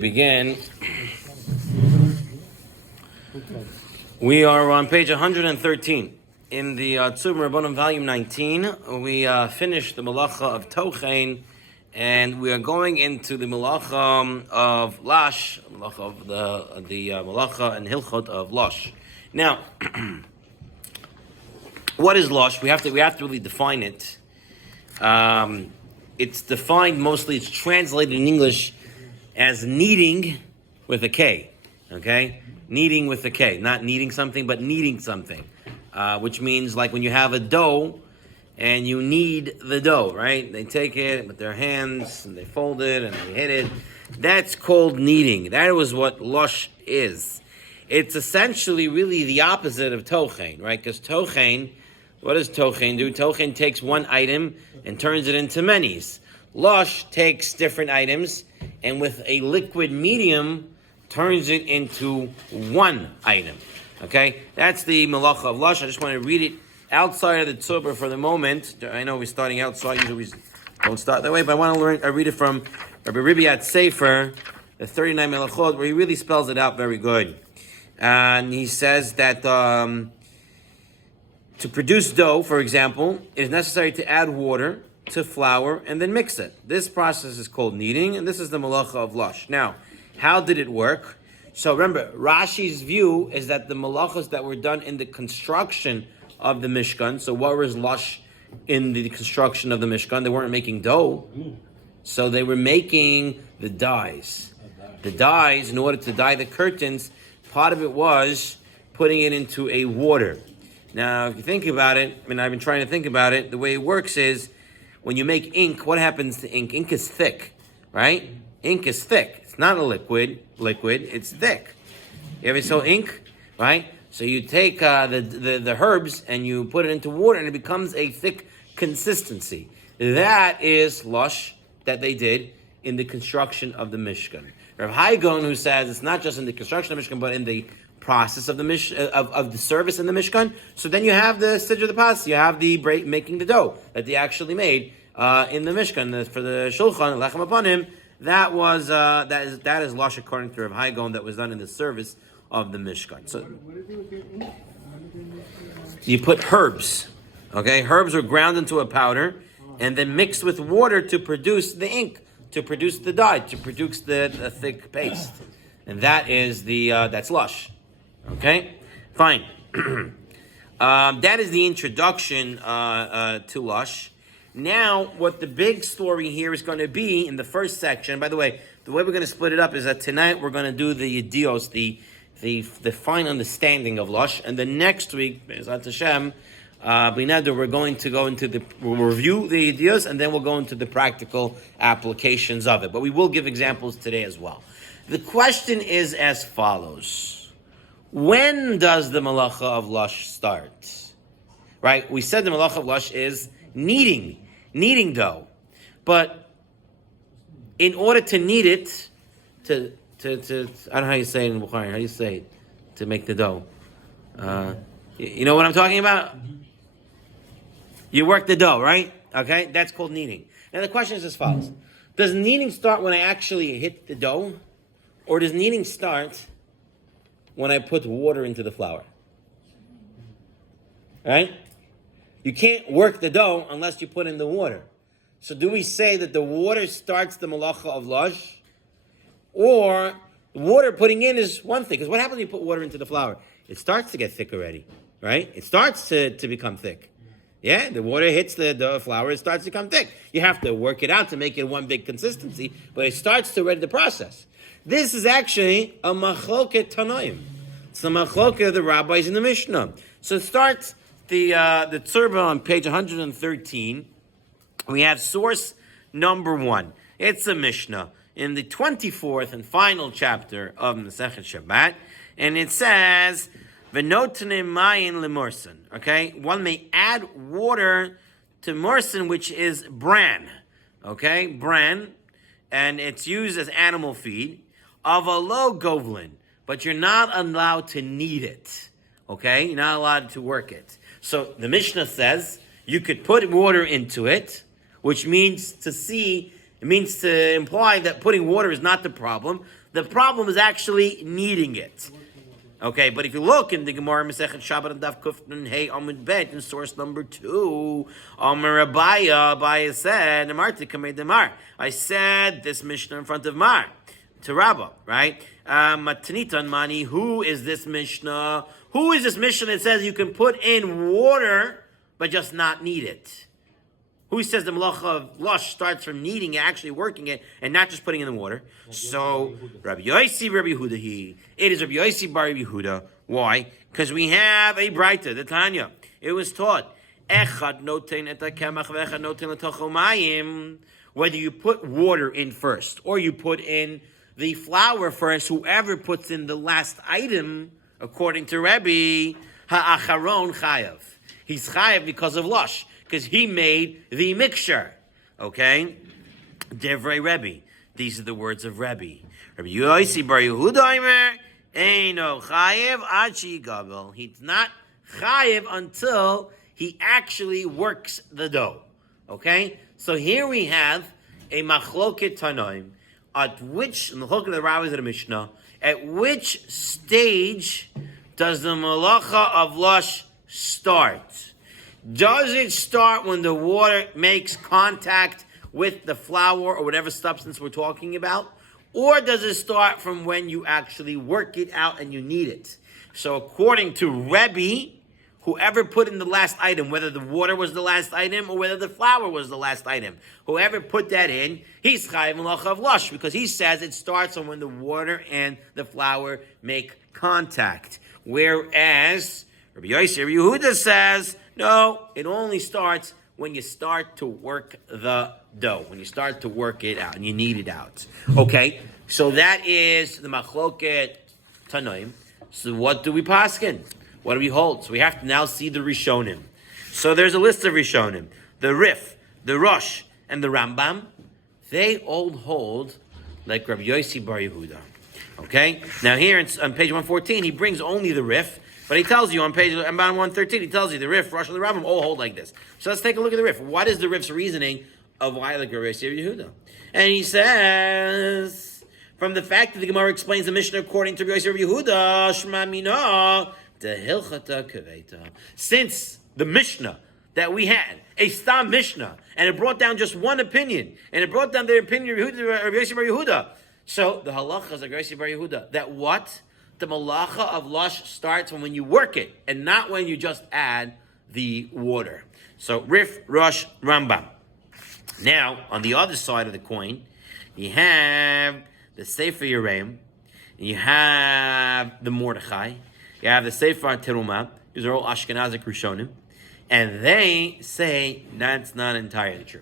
Begin. We are on page 113 in the Tzurba volume 19. We finished the malacha of Tochein, and we are going into the malacha of Lash, malacha of the malacha and hilchot of Lash. Now, what is Lash? We have to really define it. It's defined mostly. It's translated in English as kneading with a K, okay? Kneading with a K, not kneading something, but kneading something, which means like when you have a dough and you knead the dough, right? They take it with their hands and they fold it and they hit it. That's called kneading. That was what lush is. It's essentially really the opposite of tochein, right? Because tochein, what does tochein do? Tochein takes one item and turns it into many's. Lush takes different items and with a liquid medium turns it into one item. Okay? That's the malacha of Lash. I just want to read it outside of the Tzurba for the moment. I know we're starting outside. Usually we don't start that way, but I want to read it from Rabbi Ribiat Sefer, the 39 Melachot, where he really spells it out very good. And he says that to produce dough, for example, it is necessary to add water to flour and then mix it. This process is called kneading, and this is the malacha of Lash. Now, how did it work? So remember, Rashi's view is that the malachas that were done in the construction of the Mishkan, so what was Lash in the construction of the Mishkan? They weren't making dough, so they were making the dyes. The dyes, in order to dye the curtains, part of it was putting it into a water. Now, if you think about it, I've been trying to think about it, the way it works is, when you make ink, what happens to ink? Ink is thick, right? Ink is thick. It's not a liquid, it's thick. You ever saw ink, right? So you take the herbs and you put it into water and it becomes a thick consistency. That is lush that they did in the construction of the Mishkan. Rav Haigon, who says it's not just in the construction of the Mishkan, but in the process of the of the service in the Mishkan. So then you have the Siddur the Pas, you have the making the dough that they actually made in the Mishkan for the Shulchan Lechem Apanim. That was that is Lash according to Rav Haigon, that was done in the service of the Mishkan. So you put herbs, okay? Herbs are ground into a powder and then mixed with water to produce the ink, to produce the dye, to produce the thick paste, and that is that's Lash. Okay, fine. That is the introduction to Lash. Now, what the big story here is going to be in the first section. By the way we're going to split it up is that tonight we're going to do the Yedios, the fine understanding of Lash, and the next week, Be'ezrat Hashem, we're going to go into we'll review the Yedios, and then we'll go into the practical applications of it. But we will give examples today as well. The question is as follows. When does the malacha of Lash start? Right? We said the malacha of Lash is kneading dough. But in order to knead it, to I don't know how you say it in Bukhari. How do you say it? To make the dough. You know what I'm talking about? You work the dough, right? Okay? That's called kneading. Now the question is as follows. Does kneading start when I actually hit the dough? Or does kneading start when I put water into the flour? Right? You can't work the dough unless you put in the water. So do we say that the water starts the malacha of Lash? Or the water putting in is one thing. Because what happens when you put water into the flour? It starts to get thick already. Right? It starts to become thick. Yeah? The water hits the flour, it starts to become thick. You have to work it out to make it one big consistency. But it starts to ready the process. This is actually a machloket Tanoim. It's the machloket of the rabbis in the Mishnah. So it starts the Tzurba on page 113. We have source number 1. It's a Mishnah in the 24th and final chapter of Masechet Shabbat, and it says, "V'notne mayin lemorsan." Okay, one may add water to morsan, which is bran. Okay, bran, and it's used as animal feed. Of a low govlin, but you're not allowed to knead it. Okay, you're not allowed to work it. So the Mishnah says you could put water into it, which means to imply that putting water is not the problem. The problem is actually kneading it. Okay, but if you look in the Gemara Masechet Shabbat and Daf Kufnan Hey Amud Bet in source number 2, Amar Abaya said, Amarti Kamei Demar. I said this Mishnah in front of Mar to Rabbah, right? Matnitan Mani. Who is this Mishnah? Who is this Mishnah that says you can put in water but just not knead it? Who says the malacha of lush starts from kneading it, actually working it, and not just putting it in the water? So, Rabbi Yosi, Rabbi Yehuda, it is Rabbi Yosi bar Rabbi Yehuda. Why? Because we have a Breita, the Tanya. It was taught, Echad noten et hakemach ve'echad noten l'tocho mayim. Whether you put water in first, or you put in the flour first, whoever puts in the last item, according to Rebbe, ha'acharon chayav. He's chayav because of lush, because he made the mixture. Okay? Devrei Rebbe. These are the words of Rebbe. Rabbi Yosi bar Yehuda Omer, Eino chayev ad she'igabel. He's not chayev until he actually works the dough. Okay? So here we have a machloket tanoim, at which, in the machloket of the rabbis of the Mishnah, at which stage does the malacha of lush start? Does it start when the water makes contact with the flour or whatever substance we're talking about? Or does it start from when you actually work it out and you knead it? So according to Rebbe, whoever put in the last item, whether the water was the last item or whether the flour was the last item, whoever put that in, he's chayiv malacha of lush, because he says it starts from when the water and the flour make contact. Whereas Rabbi Yosi, Rabbi Yehuda says, no, it only starts when you start to work the dough, when you start to work it out and you knead it out. Okay, so that is the machloket tanoim. So what do we paskin? What do we hold? So we have to now see the Rishonim. So there's a list of Rishonim. The Rif, the Rosh, and the Rambam, they all hold like Rabbi Yosi bar Yehuda. Okay? Now here on page 114, he brings only the Rif, but he tells you on page 113, he tells you the Rif, Rosh, and the Rambam all hold like this. So let's take a look at the Rif. What is the Rif's reasoning of why like Rabbi Yosi bar Yehuda? And he says, from the fact that the Gemara explains the Mishnah according to Rabbi Yosi bar Yehuda, Shema Mina, since the Mishnah that we had, a Stam Mishnah, and it brought down just one opinion, and it brought down the opinion of Rabbi Yosi bar Yehuda. So the halacha is like Rabbi Yosi bar Yehuda, that what? The malacha of lush starts when you work it, and not when you just add the water. So Rif, Rosh, Rambam. Now, on the other side of the coin, you have the Sefer Yereim, and you have the Mordechai, you have the Sefer Teruma. These are all Ashkenazic Rishonim. And they say that's not entirely true.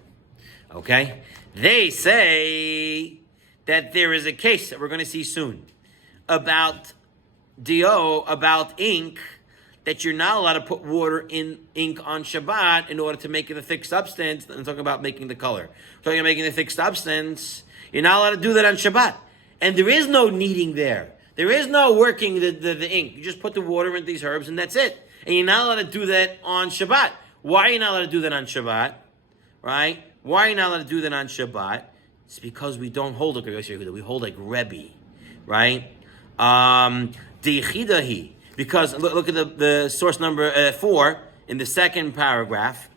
Okay? They say that there is a case that we're going to see soon about about ink, that you're not allowed to put water in ink on Shabbat in order to make it a thick substance. I'm talking about making the color. I'm talking about making the thick substance. You're not allowed to do that on Shabbat. And there is no kneading there. There is no working the ink. You just put the water into these herbs and that's it. And you're not allowed to do that on Shabbat. Why are you not allowed to do that on Shabbat? Right? Why are you not allowed to do that on Shabbat? It's because we don't hold like Rabbi Yosi, we hold like Rebbe. Right? Because look at the source number 4 in the second paragraph,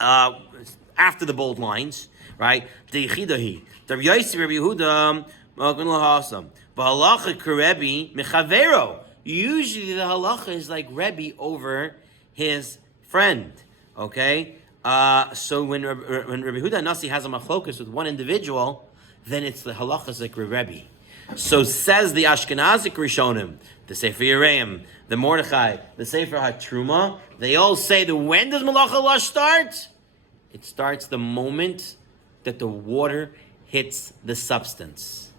after the bold lines, right? Deichidahi. Rabbi Yosi, Rabbi Yehuda, Malkin lahasam. B'halacha k'Rebbe mechavero. Usually the halacha is like Rebbe over his friend. Okay? So when Rabbi Yehuda Nasi has a machlokus with one individual, then it's the halacha is like Rebbe. So says the Ashkenazic Rishonim, the Sefer Yereim, the Mordechai, the Sefer HaTruma, they all say that when does Malacha Lush start? It starts the moment that the water hits the substance.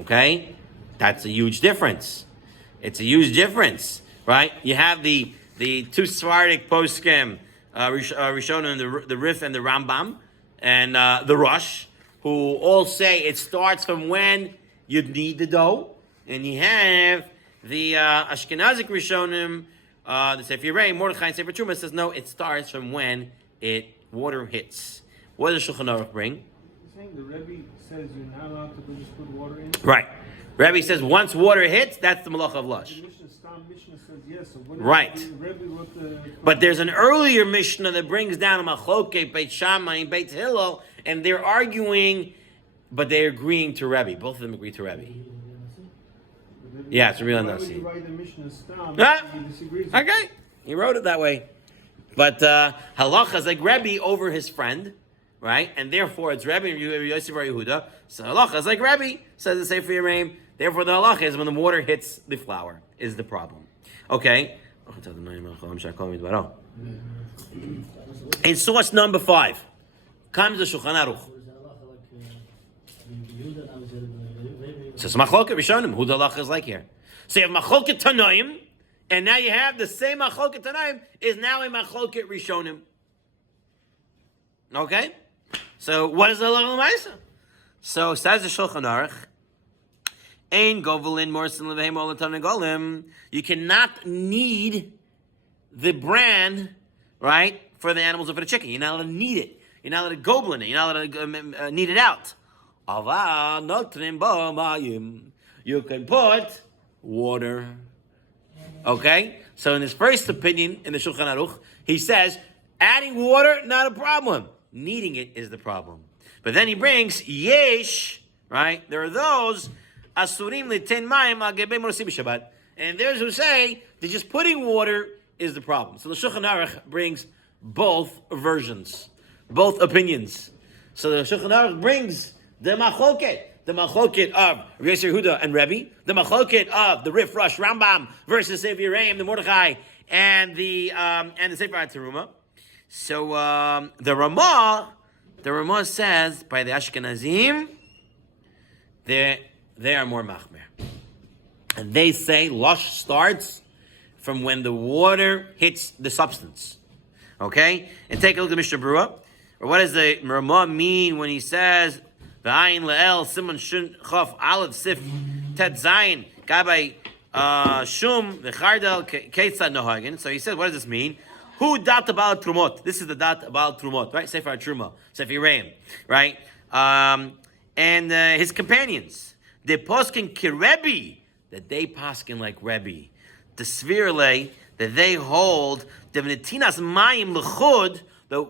Okay? That's a huge difference. It's a huge difference, right? You have the two Sephardic poskim, Rishonim, the Rif and the Rambam, and the Rosh, who all say it starts from when you knead the dough, and you have the Ashkenazic Rishonim, the Sefer Yereim, Mordechai, and Sefer Truma says no, it starts from when water hits. What does Shulchan Aruch bring? You're saying the Rebbe says you're not allowed to just put water in? Right. Rebbe says once water hits, that's the malacha of lush. Right. But there's an earlier Mishnah that brings down a machloket, Beit Shammai, and Beit Hillel, and they're arguing, but they're agreeing to Rebbe. Both of them agree to Rebbe. Yeah, it's a real Nasi. Okay, he wrote it that way. But halacha is like Rebbe over his friend, right? And therefore it's Rebbe Yosef or Yehuda. So halacha is like Rebbe, says the Sefer Yereim. Therefore the halacha is when the water hits the flour is the problem. Okay. In source number 5 comes the Shulchan Aruch. So it's machloket rishonim. Who the halacha is like here? So you have machloket tanoim, and now you have the same machloket tanoim is now a machloket rishonim. Okay. So what is the halacha l'maisa? So says the Shulchan Aruch. Ein govelin morsin levehem olatan golim. You cannot knead the bran, right, for the animals or for the chicken. You're not allowed to knead it. You're not allowed to gobelin it. You're not allowed to knead it out. You can put water. Okay? So in his first opinion, in the Shulchan Aruch, he says, adding water, not a problem. Kneading it is the problem. But then he brings yesh, right? There are those asurim liten mayim al gebei morsim b'Shabbat, and there's who say that just putting water is the problem. So the Shulchan Aruch brings both versions, both opinions. So the Shulchan Aruch brings the machloket of Yosef Yehuda and Rebbe, the machloket of the Rif Rush Rambam versus Sefer Yereim, the Mordechai, and the Sefer Tzurba. So the Ramah says by the Ashkenazim, they are more machmer, and they say lush starts from when the water hits the substance. Okay, and take a look at Mishnah Berurah. Or what does the Ramah mean when he says V'ayin le'el simon shun chaf aleph sif tet zayin gabay shum v'chardel keitzad nohagin? So he says, what does this mean? Who dat about trumot? This is the dat about trumot, right? Sefer Truma, Sefer Yereim, right? And his companions, they poskin kirebi, that they poskin like Rebbe, the svirle, that they hold the v'netinas mayim l'chud, the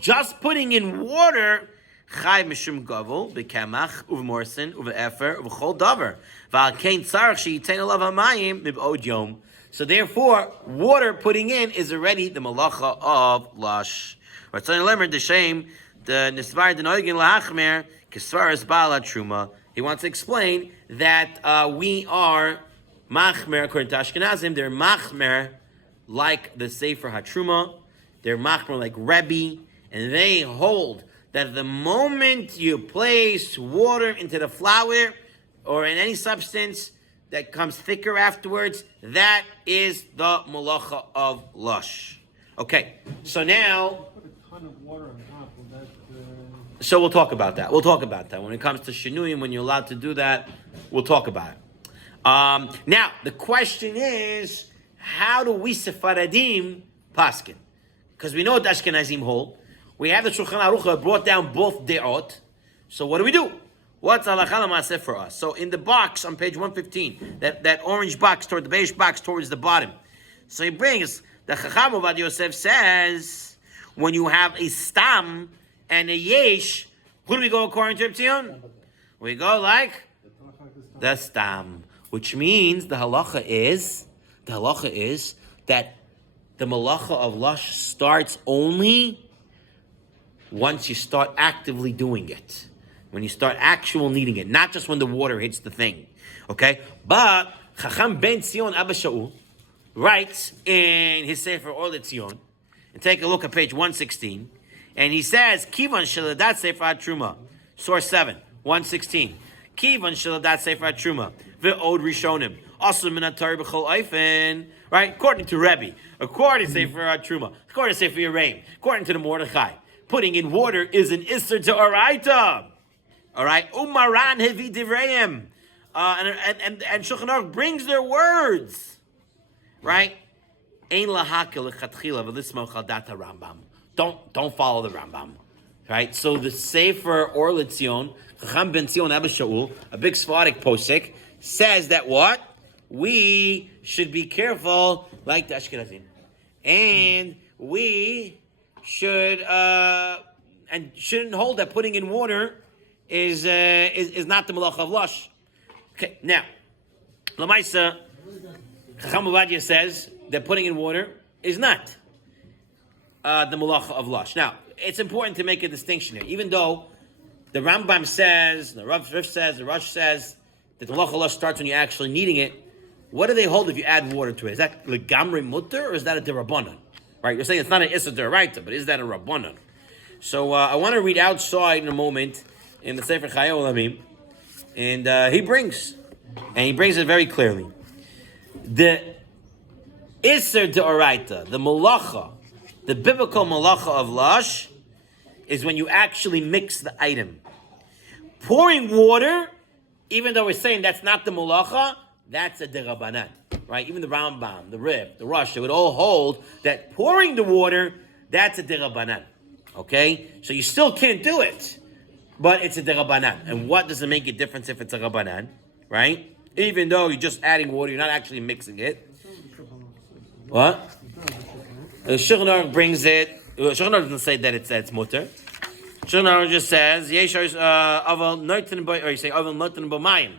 just putting in water. Chai mishum gavel bekamach uvmorsin uvefer uvchol davar v'alkein tzarich sheyitain alav hamayim mib'od yom. So therefore, water putting in is already the malacha of lush. Ratzon lemer the shame the nisvar denoigin lahachmer kesvaris ba'ala truma. He wants to explain that we are machmer according to Ashkenazim. They're machmer like the Sefer HaTruma. They're machmer like Rebbe, and they hold that the moment you place water into the flour or in any substance that comes thicker afterwards, that is the malacha of lush. Okay, so now, put a ton of water on top of that. So we'll talk about that. We'll talk about that when it comes to shinuyim. When you're allowed to do that, we'll talk about it. Now the question is, how do we Sephardim paskin? Because we know what Ashkenazim hold. We have the Shulchan Aruch brought down both de'ot. So what do? What's halacha l'maaseh for us? So in the box on page 115, that orange box toward the beige box towards the bottom. So he brings, the Chacham Ovadia Yosef says, when you have a stam and a yesh, who do we go according to Ibtzion? We go like the stam, which means the halacha is that the malacha of lush starts only once you start actively doing it. When you start actual kneading it, not just when the water hits the thing. Okay? But Chacham Ben Tzion Abba Shaul writes in his Sefer Or LeTzion, and take a look at page 116, and he says, Kivan Sheladat Sefer HaTruma, source 7, 116. Kivan Sheladat Sefer HaTruma, Ve'od Rishonim, also Minatar B'chol Eifen, right? According to Rebbe, according to Sefer HaTruma, according to Sefer Yereim, according to the Mordechai, putting in water is an Isser to Oraita. All right, Umaran Hevi Divreim, and Shulchan Aruch brings their words, right? Ein lahakel lechatchila v'lismoch al data Rambam. Don't follow the Rambam. right? So the Sefer Or L'Tzion, Chacham Ben Tzion Abba Shaul, a big Sephardic posek, says that what? We should be careful like the Ashkenazim. And we should and shouldn't hold that putting in water is not the malacha of Lash. Okay, now, Lamaisa, Chacham Ovadia says that putting in water is not the malacha of Lash. Now, it's important to make a distinction here. Even though the Rambam says, the Rav says, the Rosh says that the malacha of Lash starts when you're actually kneading it, what do they hold if you add water to it? Is that legamri mutter or is that a derabanan? Right, you're saying it's not an issa deraita, but is that a rabbanan? So I want to read outside in a moment in the Sefer Chayei Olamim, and he brings it very clearly. The issa deraita, the malacha, the biblical malacha of Lash, is when you actually mix the item. Pouring water, even though we're saying that's not the malacha, that's a derabanan, right? Even the Rambam, the Rib, the Rosh, they would all hold that pouring the water, that's a derabanan, okay? So you still can't do it, but it's a derabanan. And what does it make a difference if it's a rabanan, right? Even though you're just adding water, you're not actually mixing it. What? The Shulchan Aruch brings it. Shulchan Aruch doesn't say that it's mutter. Shulchan Aruch just says yeshosh aval noten by, or you say aval noten b'mayim.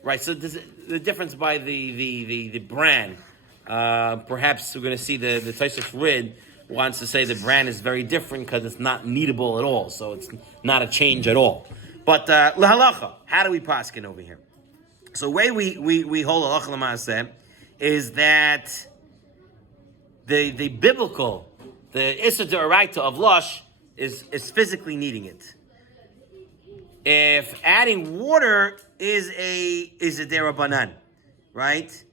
Right, so the difference by the brand. Perhaps we're going to see the Tosfos Rid wants to say the brand is very different because it's not kneadable at all, so it's not a change at all. But lahalacha, how do we paskin over here? So the way we hold halacha l'maaseh is that the biblical, the issa d'oraita of Lash is physically kneading it. If adding water is a derabanan, right?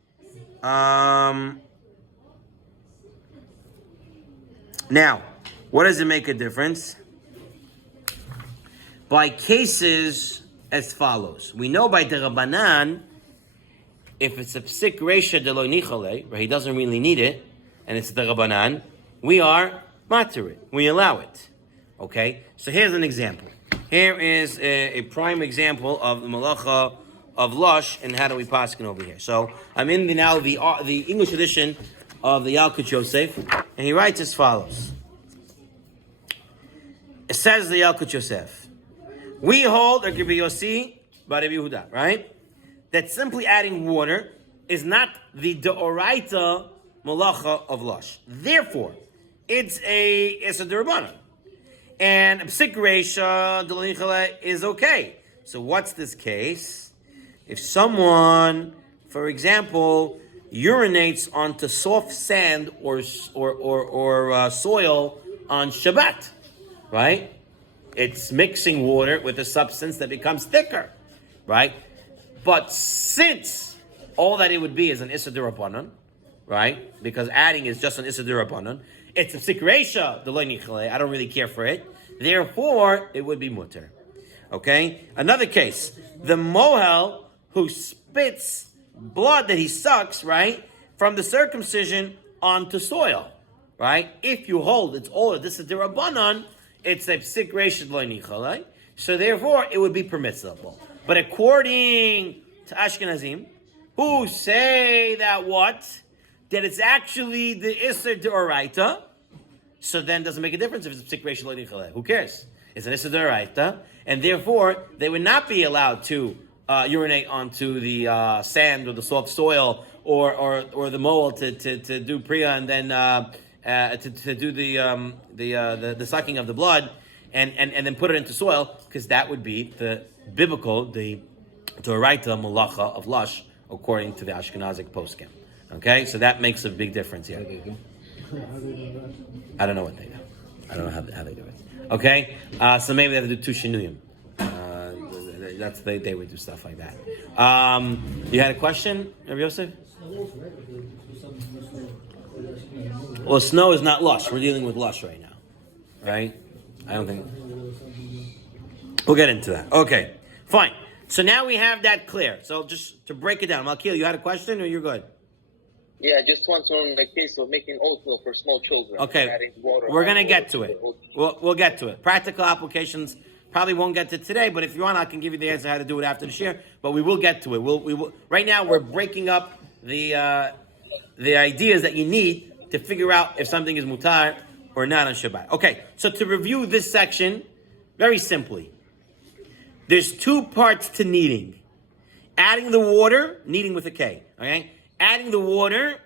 Now, what does it make a difference? By cases as follows. We know by derabanan, if it's a psik reisha de lo nichale, where he doesn't really need it, and it's derabanan, we are matir it. We allow it. Okay? So here's an example. Here is a prime example of the malacha of Lash, and how do we paskin over here? So I'm in the English edition of the Yalkut Yosef, and he writes as follows. It says the Yalkut Yosef, we hold a Rabbi Yossi by Rabbi Yehuda, right? That simply adding water is not the deoraita malacha of Lash. Therefore, it's a derabanan. And psik reisha d'lo is okay. So what's this case? If someone, for example, urinates onto soft sand or soil on Shabbat, right? It's mixing water with a substance that becomes thicker, right? But since all that it would be is an issa d'rabanan, right? Because adding is just an issa d'rabanan. It's a psik reisha d'lo nichale. I don't really care for it. Therefore, it would be mutter. Okay? Another case. The mohel who spits blood that he sucks, right, from the circumcision onto soil, right? If you hold it's all this is d'rabanan, it's a psik reisha d'lo nichale. So therefore, it would be permissible. But according to Ashkenazim, who say that what? That it's actually the Isser D'oraita, so then it doesn't make a difference if it's a psik reisha d'lo nichale. Who cares? It's an Isser D'oraita, and therefore they would not be allowed to urinate onto the sand or the soft soil or the moel to do priya and then to do the sucking of the blood and then put it into soil, because that would be the biblical, the D'oraita malacha of Lash according to the Ashkenazic poskim. Okay, so that makes a big difference here. I don't know what they do. I don't know how they do it. Okay, so maybe they have to do two shinuyim. They would do stuff like that. You had a question, Rabbi Yosef? Well, snow is not lush. We're dealing with lush right now, right? I don't think we'll get into that. Okay, fine. So now we have that clear. So just to break it down, Malkiel, you had a question, or you're good? Yeah, I just want to know in the case of making oatmeal for small children. Okay, Adding water. we're gonna get to it. We'll get to it. Practical applications probably won't get to today, but if you want, I can give you the answer how to do it after the share. But we will get to it. We will. Right now, we're breaking up the ideas that you need to figure out if something is mutar or not on Shabbat. Okay, so to review this section, very simply, there's two parts to kneading. Adding the water, kneading with a K, okay? Adding the water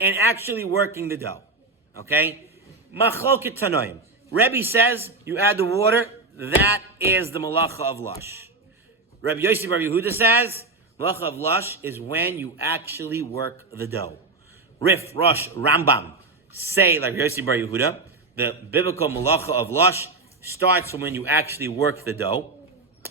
and actually working the dough, okay? Machloket Tanoim. Rebbe says you add the water, that is the malacha of Lash. Rabbi Yossi Bar Yehuda says malacha of Lash is when you actually work the dough. Rif, Rosh, Rambam say, like Yossi Bar Yehuda, the biblical malacha of Lash starts from when you actually work the dough.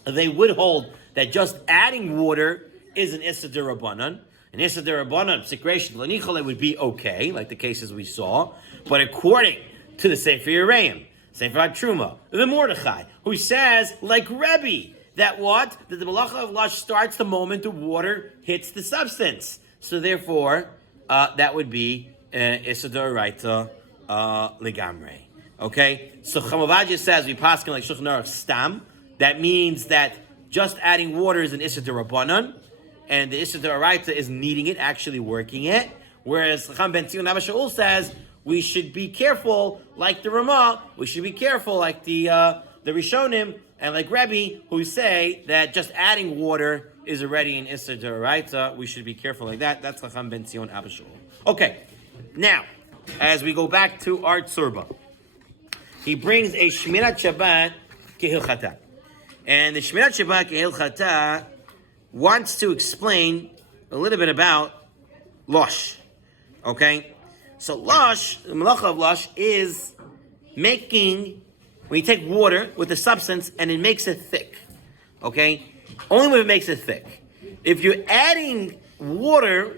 They would hold that just adding water is an Issa D'Rabbanan. An Issa D'Rabbanan, Psikration, Lanichale would be okay, like the cases we saw. But according to the Sefer Yereim, Sefer Truma, the Mordechai, who says, like Rebbe, that what? That the Malacha of Lash starts the moment the water hits the substance. So therefore, that would be Issa D'Oraita Legamre. Okay? So Chamavadia says, we paskin like Shulchan Aruch Stam. That means that just adding water is an Issa D'Rabbanan, and the Issa D'Oraita is kneading it, actually working it. Whereas Chacham Ben Zion Abba Shaul says we should be careful, like the Ramah, we should be careful, like the Rishonim, and like Rebbe, who say that just adding water is already an Issa D'Oraita. We should be careful like that. That's Chacham Ben Zion Abba Shaul. Okay, now, as we go back to our Tzurba, he brings a Shmirat Shabbat Kehilchata. And the Shmirat Shabbat Kehilchata wants to explain a little bit about Lash. Okay? So Lash, the malacha of Lash, is making, when you take water with the substance and it makes it thick. Okay? Only when it makes it thick. If you're adding water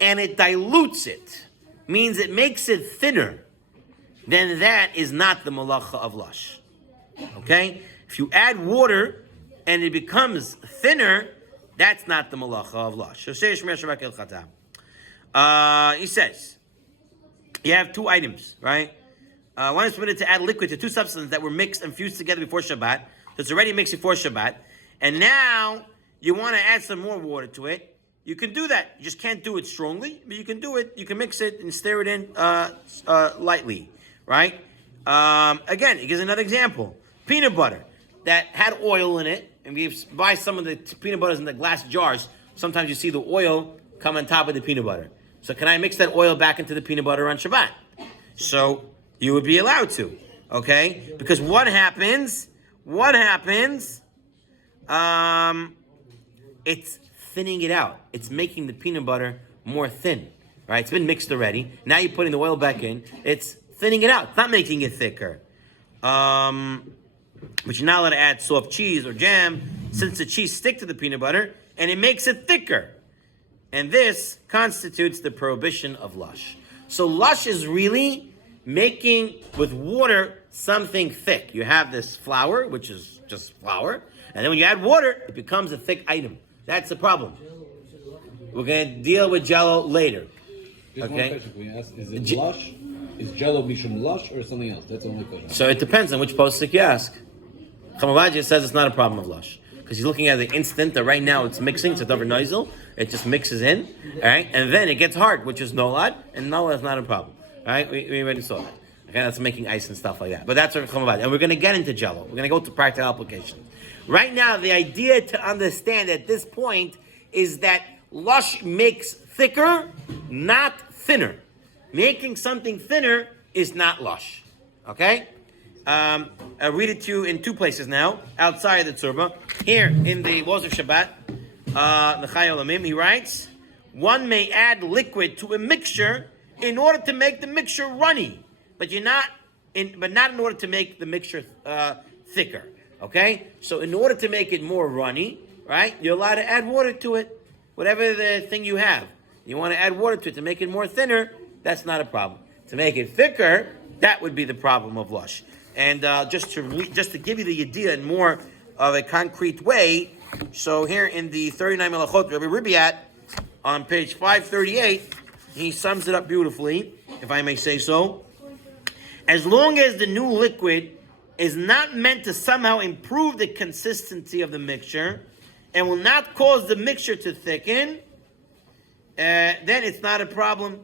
and it dilutes it, means it makes it thinner, then that is not the malacha of Lash. Okay? If you add water and it becomes thinner, that's not the malacha of Lash. He says, you have two items, right? One is permitted to add liquid to two substances that were mixed and fused together before Shabbat. So it's already mixed before Shabbat. And now you want to add some more water to it. You can do that. You just can't do it strongly, but you can do it. You can mix it and stir it in lightly, right? Again, he gives another example. Peanut butter that had oil in it, and we buy some of the peanut butters in the glass jars. Sometimes you see the oil come on top of the peanut butter. So can I mix that oil back into the peanut butter on Shabbat? So you would be allowed to, okay? Because what happens? It's thinning it out. It's making the peanut butter more thin, right? It's been mixed already. Now you're putting the oil back in. It's thinning it out. It's not making it thicker. But you're not allowed to add soft cheese or jam since the cheese sticks to the peanut butter and it makes it thicker. And this constitutes the prohibition of Lash. So Lash is really making with water something thick. You have this flour, which is just flour, and then when you add water, it becomes a thick item. That's the problem. We're going to deal with Jello later. Just okay? one question we ask. Is it Lash? Is Jello Mishum Lash or something else? That's the only question. So it depends on which postic you ask. Chamavadia says it's not a problem of Lash. Because he's looking at the instant that right now it's mixing, it's a double noisel, it just mixes in, all right? And then it gets hard, which is nolad, and nolad is not a problem, all right? We already saw that. Okay, that's making ice and stuff like that. But that's what Chamavadia. And we're going to get into Jello. We're going to go to practical application. Right now, the idea to understand at this point is that Lash makes thicker, not thinner. Making something thinner is not Lash, okay? I'll read it to you in two places now, outside of the Tzurba. Here, in the Laws of Shabbat, L'chai Olamim, he writes, one may add liquid to a mixture in order to make the mixture runny, but not in order to make the mixture thicker, okay? So in order to make it more runny, right, you're allowed to add water to it, whatever the thing you have. You want to add water to it to make it more thinner, that's not a problem. To make it thicker, that would be the problem of Lash. And just to give you the idea in more of a concrete way, so here in the 39 Melachot, Rabbi Ribiat, on page 538, he sums it up beautifully, if I may say so. As long as the new liquid is not meant to somehow improve the consistency of the mixture and will not cause the mixture to thicken, then it's not a problem.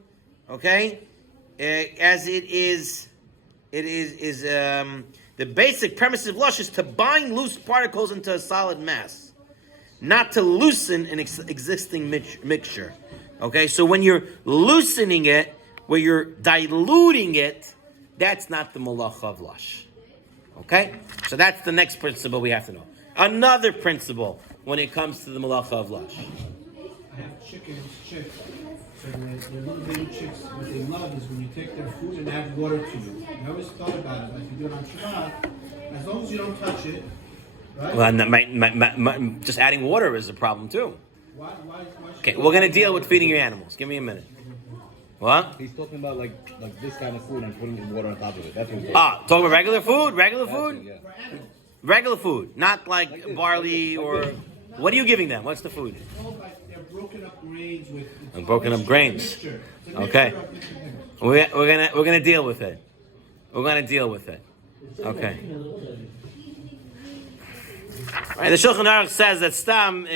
Okay, as it is the basic premise of lush is to bind loose particles into a solid mass, not to loosen an existing mixture. Okay, so when you're loosening it, where you're diluting it, that's not the malacha of lush. Okay, so that's the next principle we have to know. Another principle when it comes to the malacha of lush. I have chicks. So they're little baby chicks. What they love is when you take their food and add water to it. I always thought about it, like you do it on Shabbat. As long as you don't touch it, right? Well, and just adding water is a problem too. Why Okay, we're gonna deal with feeding your animals. Give me a minute. What? He's talking about like this kind of food and putting water on top of it. That's what he's Talking about regular food? Regular food? Yeah. Regular food, not like barley or... What are you giving them? What's the food? They're broken up grains with... Broken up grains. It's a Okay. mixture of different things. We're gonna deal with it. We're gonna deal with it. Okay. Right, the Shulchan Aruch says that stam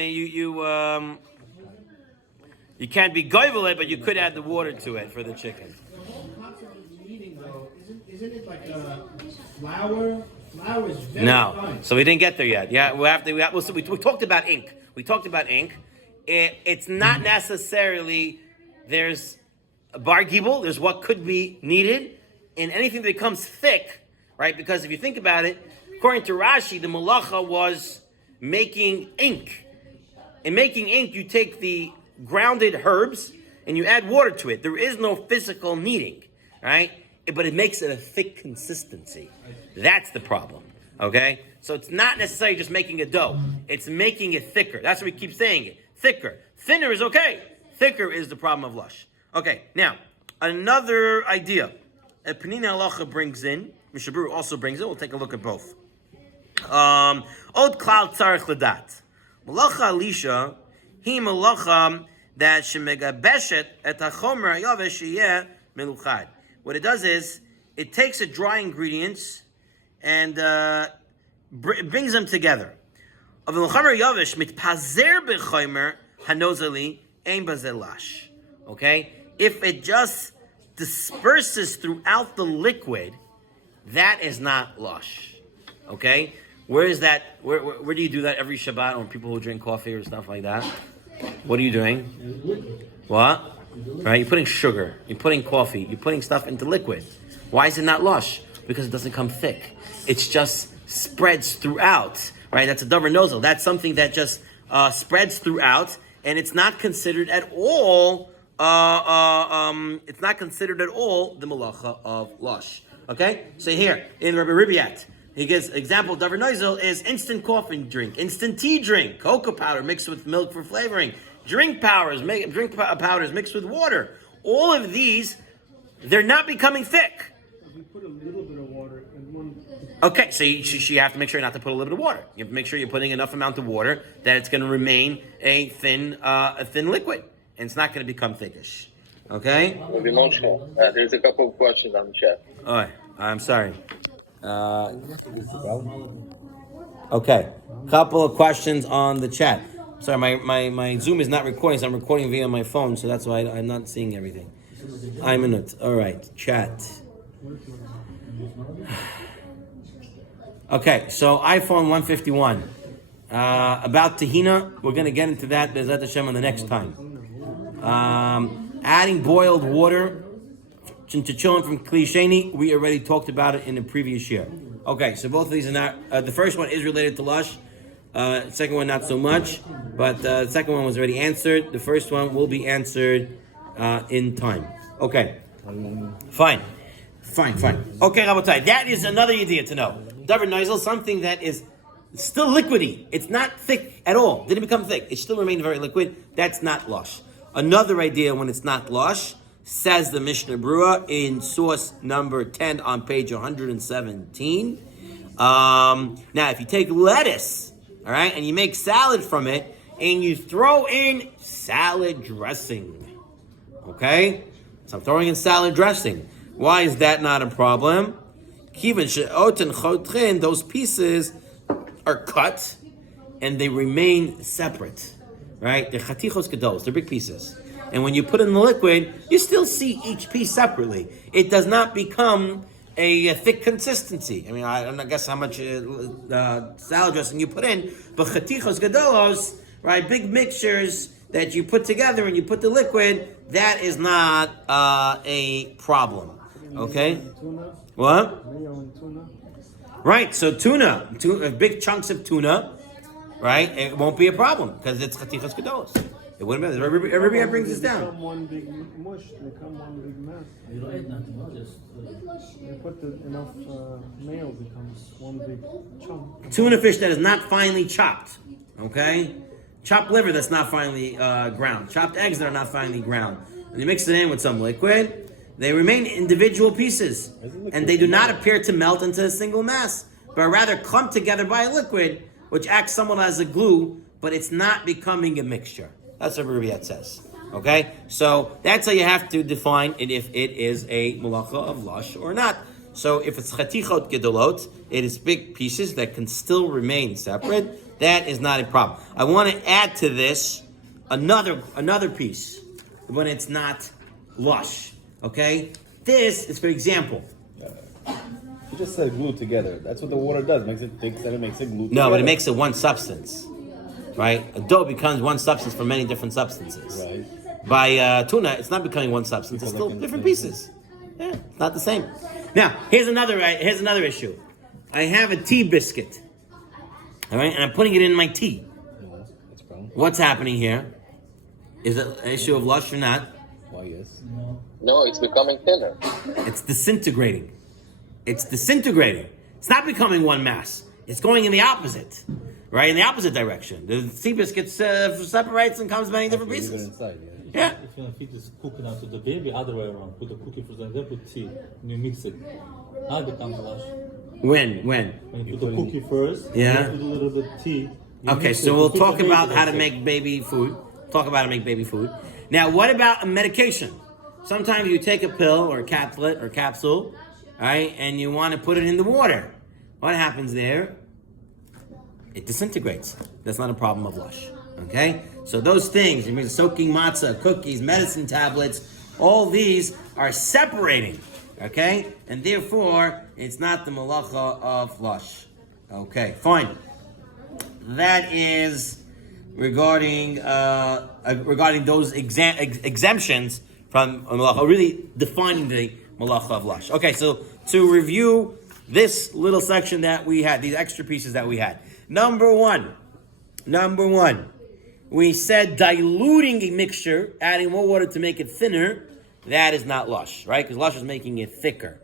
you can't be goyvel it, but you could add the water to it for the chicken. The whole concept of kneading, though, isn't it like flour? Flour is very fine. So we didn't get there yet. Yeah, we talked about ink. It's not necessarily there's a bar gibel. There's what could be needed in anything that becomes thick, right? Because if you think about it, according to Rashi, the malacha was making ink. In making ink, you take the grounded herbs and you add water to it. There is no physical kneading, right? But it makes it a thick consistency. That's the problem, okay? So it's not necessarily just making a dough. It's making it thicker. That's what we keep saying it. Thicker. Thinner is okay. Thicker is the problem of lush. Okay, now, another idea. Penina Halacha brings in, Mishabur also brings in, we'll take a look at both. Od klal tzarich ladat. Malacha alisha, hi malacha that shemegabeshet et hachomer hayavesh sheyeh meluchad. What it does is, it takes the dry ingredients and brings them together. Of the chomer yavish mitpazer bechomer hanozali ein bazel lash. Okay, if it just disperses throughout the liquid, that is not lush. Okay, where is that? Where do you do that every Shabbat on people who drink coffee or stuff like that? What are you doing? What? Right? You're putting sugar, you're putting coffee, you're putting stuff into liquid. Why is it not lush? Because it doesn't come thick. It's just spreads throughout. Right? That's a davar nozel. That's something that just spreads throughout, and it's not considered at all. It's not considered at all the malacha of lush. Okay? So here in Rabbi Ribiat, he gives example. Davar nozel is instant coffee drink, instant tea drink, cocoa powder mixed with milk for flavoring. Drink powders mixed with water. All of these, they're not becoming thick. If we put a little bit of water in one... Okay, so you have to make sure not to put a little bit of water. You have to make sure you're putting enough amount of water that it's going to remain a thin liquid, and it's not going to become thickish. Okay? There's a couple of questions on the chat. All right, I'm sorry. Okay, couple of questions on the chat. Sorry, my Zoom is not recording, so I'm recording via my phone, so that's why I'm not seeing everything. I'm in it. All right, chat. Okay, so iPhone 151. About tahina, we're going to get into that, Bezat Hashem, on the next time. Adding boiled water to chillin from klisheni, we already talked about it in the previous year. Okay, so both of these are not, the first one is related to lush. Second one, not so much, but the second one was already answered. The first one will be answered in time. Okay, fine. Okay, Rabotai, that is another idea to know. Davar nozel, something that is still liquidy. It's not thick at all. Didn't become thick. It still remained very liquid. That's not lush. Another idea when it's not lush, says the Mishnah Berurah in source number 10 on page 117. Now, if you take lettuce, all right, and you make salad from it, and you throw in salad dressing, Okay? So I'm throwing in salad dressing. Why is that not a problem? Those pieces are cut and they remain separate. Right? They're chatichos gedolos, they're big pieces. And when you put in the liquid, you still see each piece separately. It does not become a thick consistency. I mean, I don't guess how much salad dressing you put in, but chatichos gedolos, right? Big mixtures that you put together and you put the liquid, that is not a problem. Okay? What? Right, so tuna, big chunks of tuna, right? It won't be a problem because it's chatichos gedolos. It wouldn't matter. Everybody brings this down. Become one big mush. They become one big mess. You don't eat nothing, just You put enough mayo, becomes one big chunk. Tuna fish that is not finely chopped, okay? Chopped liver that's not finely ground. Chopped eggs that are not finely ground. And you mix it in with some liquid, they remain individual pieces. And they do not appear to melt into a single mass, but rather clump together by a liquid, which acts somewhat as a glue, but it's not becoming a mixture. That's what Rubiat says. Okay? So that's how you have to define it if it is a malacha of lush or not. So if it's chatichot gedolot, it is big pieces that can still remain separate. That is not a problem. I want to add to this another piece when it's not lush. Okay? This is, for example. You just said glue together. That's what the water does. Makes it thick, then it makes it glue together. No, but it makes it one substance. Right? A dough becomes one substance from many different substances. Right. By tuna, it's not becoming one substance. It's still different pieces. Yeah, it's not the same. Now, here's another issue. I have a tea biscuit. All right, and I'm putting it in my tea. No, that's a problem. What's happening here? Is it an issue of lush or not? Why, yes. No, it's becoming thinner. It's disintegrating. It's not becoming one mass. It's going in the opposite. Right, in the opposite direction. The sea biscuit separates and comes many different Leave it pieces. inside, Yeah. if you want to feed this cookie now to the baby, other way around. Put the cookie first and then put tea. And you mix it. Now it becomes lush. When? When you put the cookie first, Yeah. then put a little bit of tea. you Okay, mix it, so we'll you put talk the about baby, how to that's it. make baby food. Talk about how to make baby food. Now, what about a medication? Sometimes you take a pill or a capsule, all right, and you want to put it in the water. What happens there? It disintegrates. That's not a problem of lush. Okay? So those things, you mean soaking matzah, cookies, medicine tablets, all these are separating. Okay? And therefore, it's not the malacha of lush. Okay, fine. That is regarding those exemptions from malacha, really defining the malacha of lush. Okay, so to review this little section that we had, these extra pieces that we had. Number one, we said diluting a mixture, adding more water to make it thinner, that is not lush, right? Because lush is making it thicker.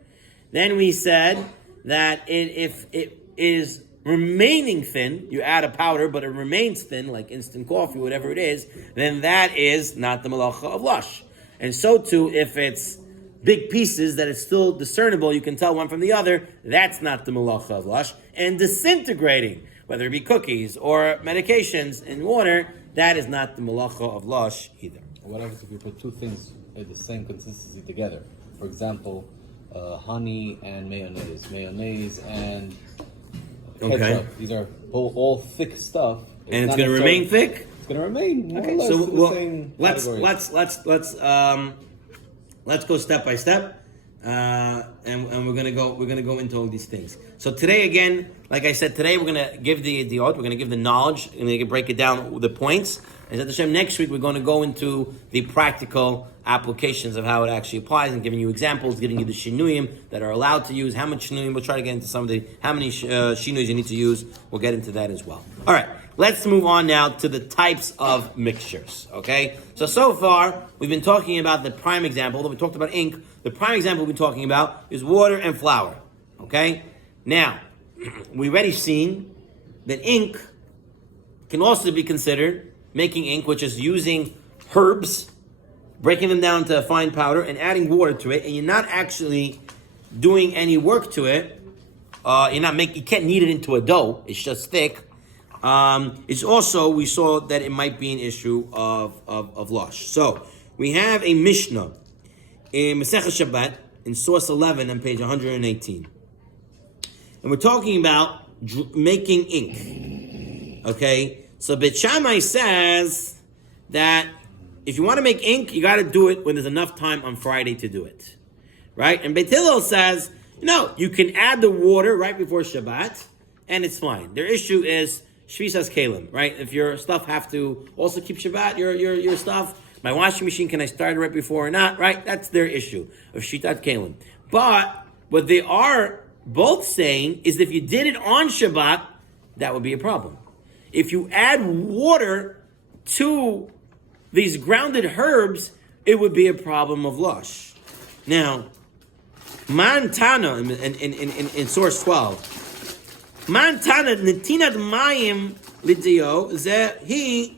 Then we said that if it is remaining thin, you add a powder, but it remains thin, like instant coffee, whatever it is, then that is not the malacha of lush. And so too, if it's big pieces that is still discernible, you can tell one from the other, that's not the malacha of lush. And disintegrating, whether it be cookies or medications in water, that is not the malacha of lush either. What happens if you put two things at the same consistency together? For example, honey and mayonnaise. Mayonnaise and ketchup. Okay. These are all thick stuff. And it's not going to remain necessarily- thick? It's going to remain more or Okay, less so in the same category. let's go step by step, and we're gonna go into all these things. So today again, like I said, today we're gonna give the we're gonna give the knowledge, and we're gonna break it down the points. And at the same next week we're going to go into the practical applications of how it actually applies, and giving you examples, giving you the shinuyim that are allowed to use, how much shinuyim. We'll try to get into some of the how many shinuyim you need to use. We'll get into that as well. All right. Let's move on now to the types of mixtures, okay? So far, we've been talking about the prime example, although we talked about ink. The prime example we've been talking about is water and flour, okay? Now, we've already seen that ink can also be considered making ink, which is using herbs, breaking them down to a fine powder, and adding water to it, and you're not actually doing any work to it. You can't knead it into a dough, it's just thick. It's also, we saw that it might be an issue of lush. So, We have a Mishnah in Masechah Shabbat in source 11 on page 118. And we're talking about making ink. Okay? So Beit Shammai says that if you want to make ink, you got to do it when there's enough time on Friday to do it. Right? And Beit Hillel says, no, you can add the water right before Shabbat, and it's fine. Their issue is Shvisas Kalim, right? If your stuff have to also keep Shabbat, your stuff, my washing machine, can I start it right before or not, right? That's their issue of Shitat Kalim. But what they are both saying is if you did it on Shabbat, that would be a problem. If you add water to these grounded herbs, it would be a problem of lush. Now, Mantana in source 12. Mantana netinat mayim lidio zehi,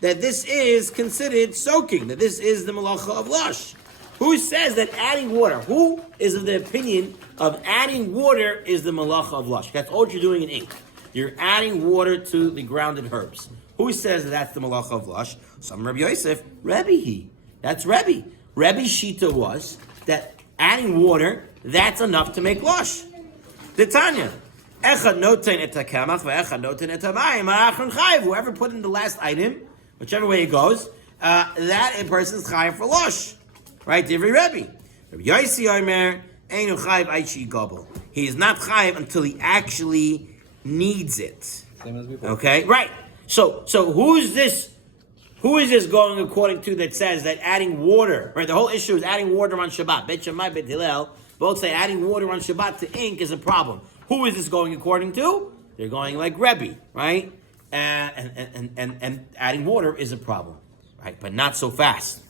that this is considered soaking, that this is the malacha of lush. Who says that adding water? Who is of the opinion of adding water is the malacha of lush? That's all you're doing in ink. You're adding water to the grounded herbs. Who says that that's the malacha of lush? Some Rabbi Yosef, Rebbe he. That's Rebbe. Rebbe's shita was that adding water, that's enough to make lush. The Tanya, echad noten et hakamach ve'echad noten et hamayim ha'achron chayiv. Whoever put in the last item, whichever way it goes, that a person's chayiv for lush. Right? Divrei Rebbe. Rabbi Yossi Omer, einu chayiv aichi gobel. He is not chayiv until he actually needs it. Same as before. Okay? Right. So who is this going according to that says that adding water, right? The whole issue is adding water on Shabbat. Beit Shammai, Beit Hillel both say adding water on Shabbat to ink is a problem. Who is this going according to? They're going like Rebbe, right? And adding water is a problem, right? But not so fast.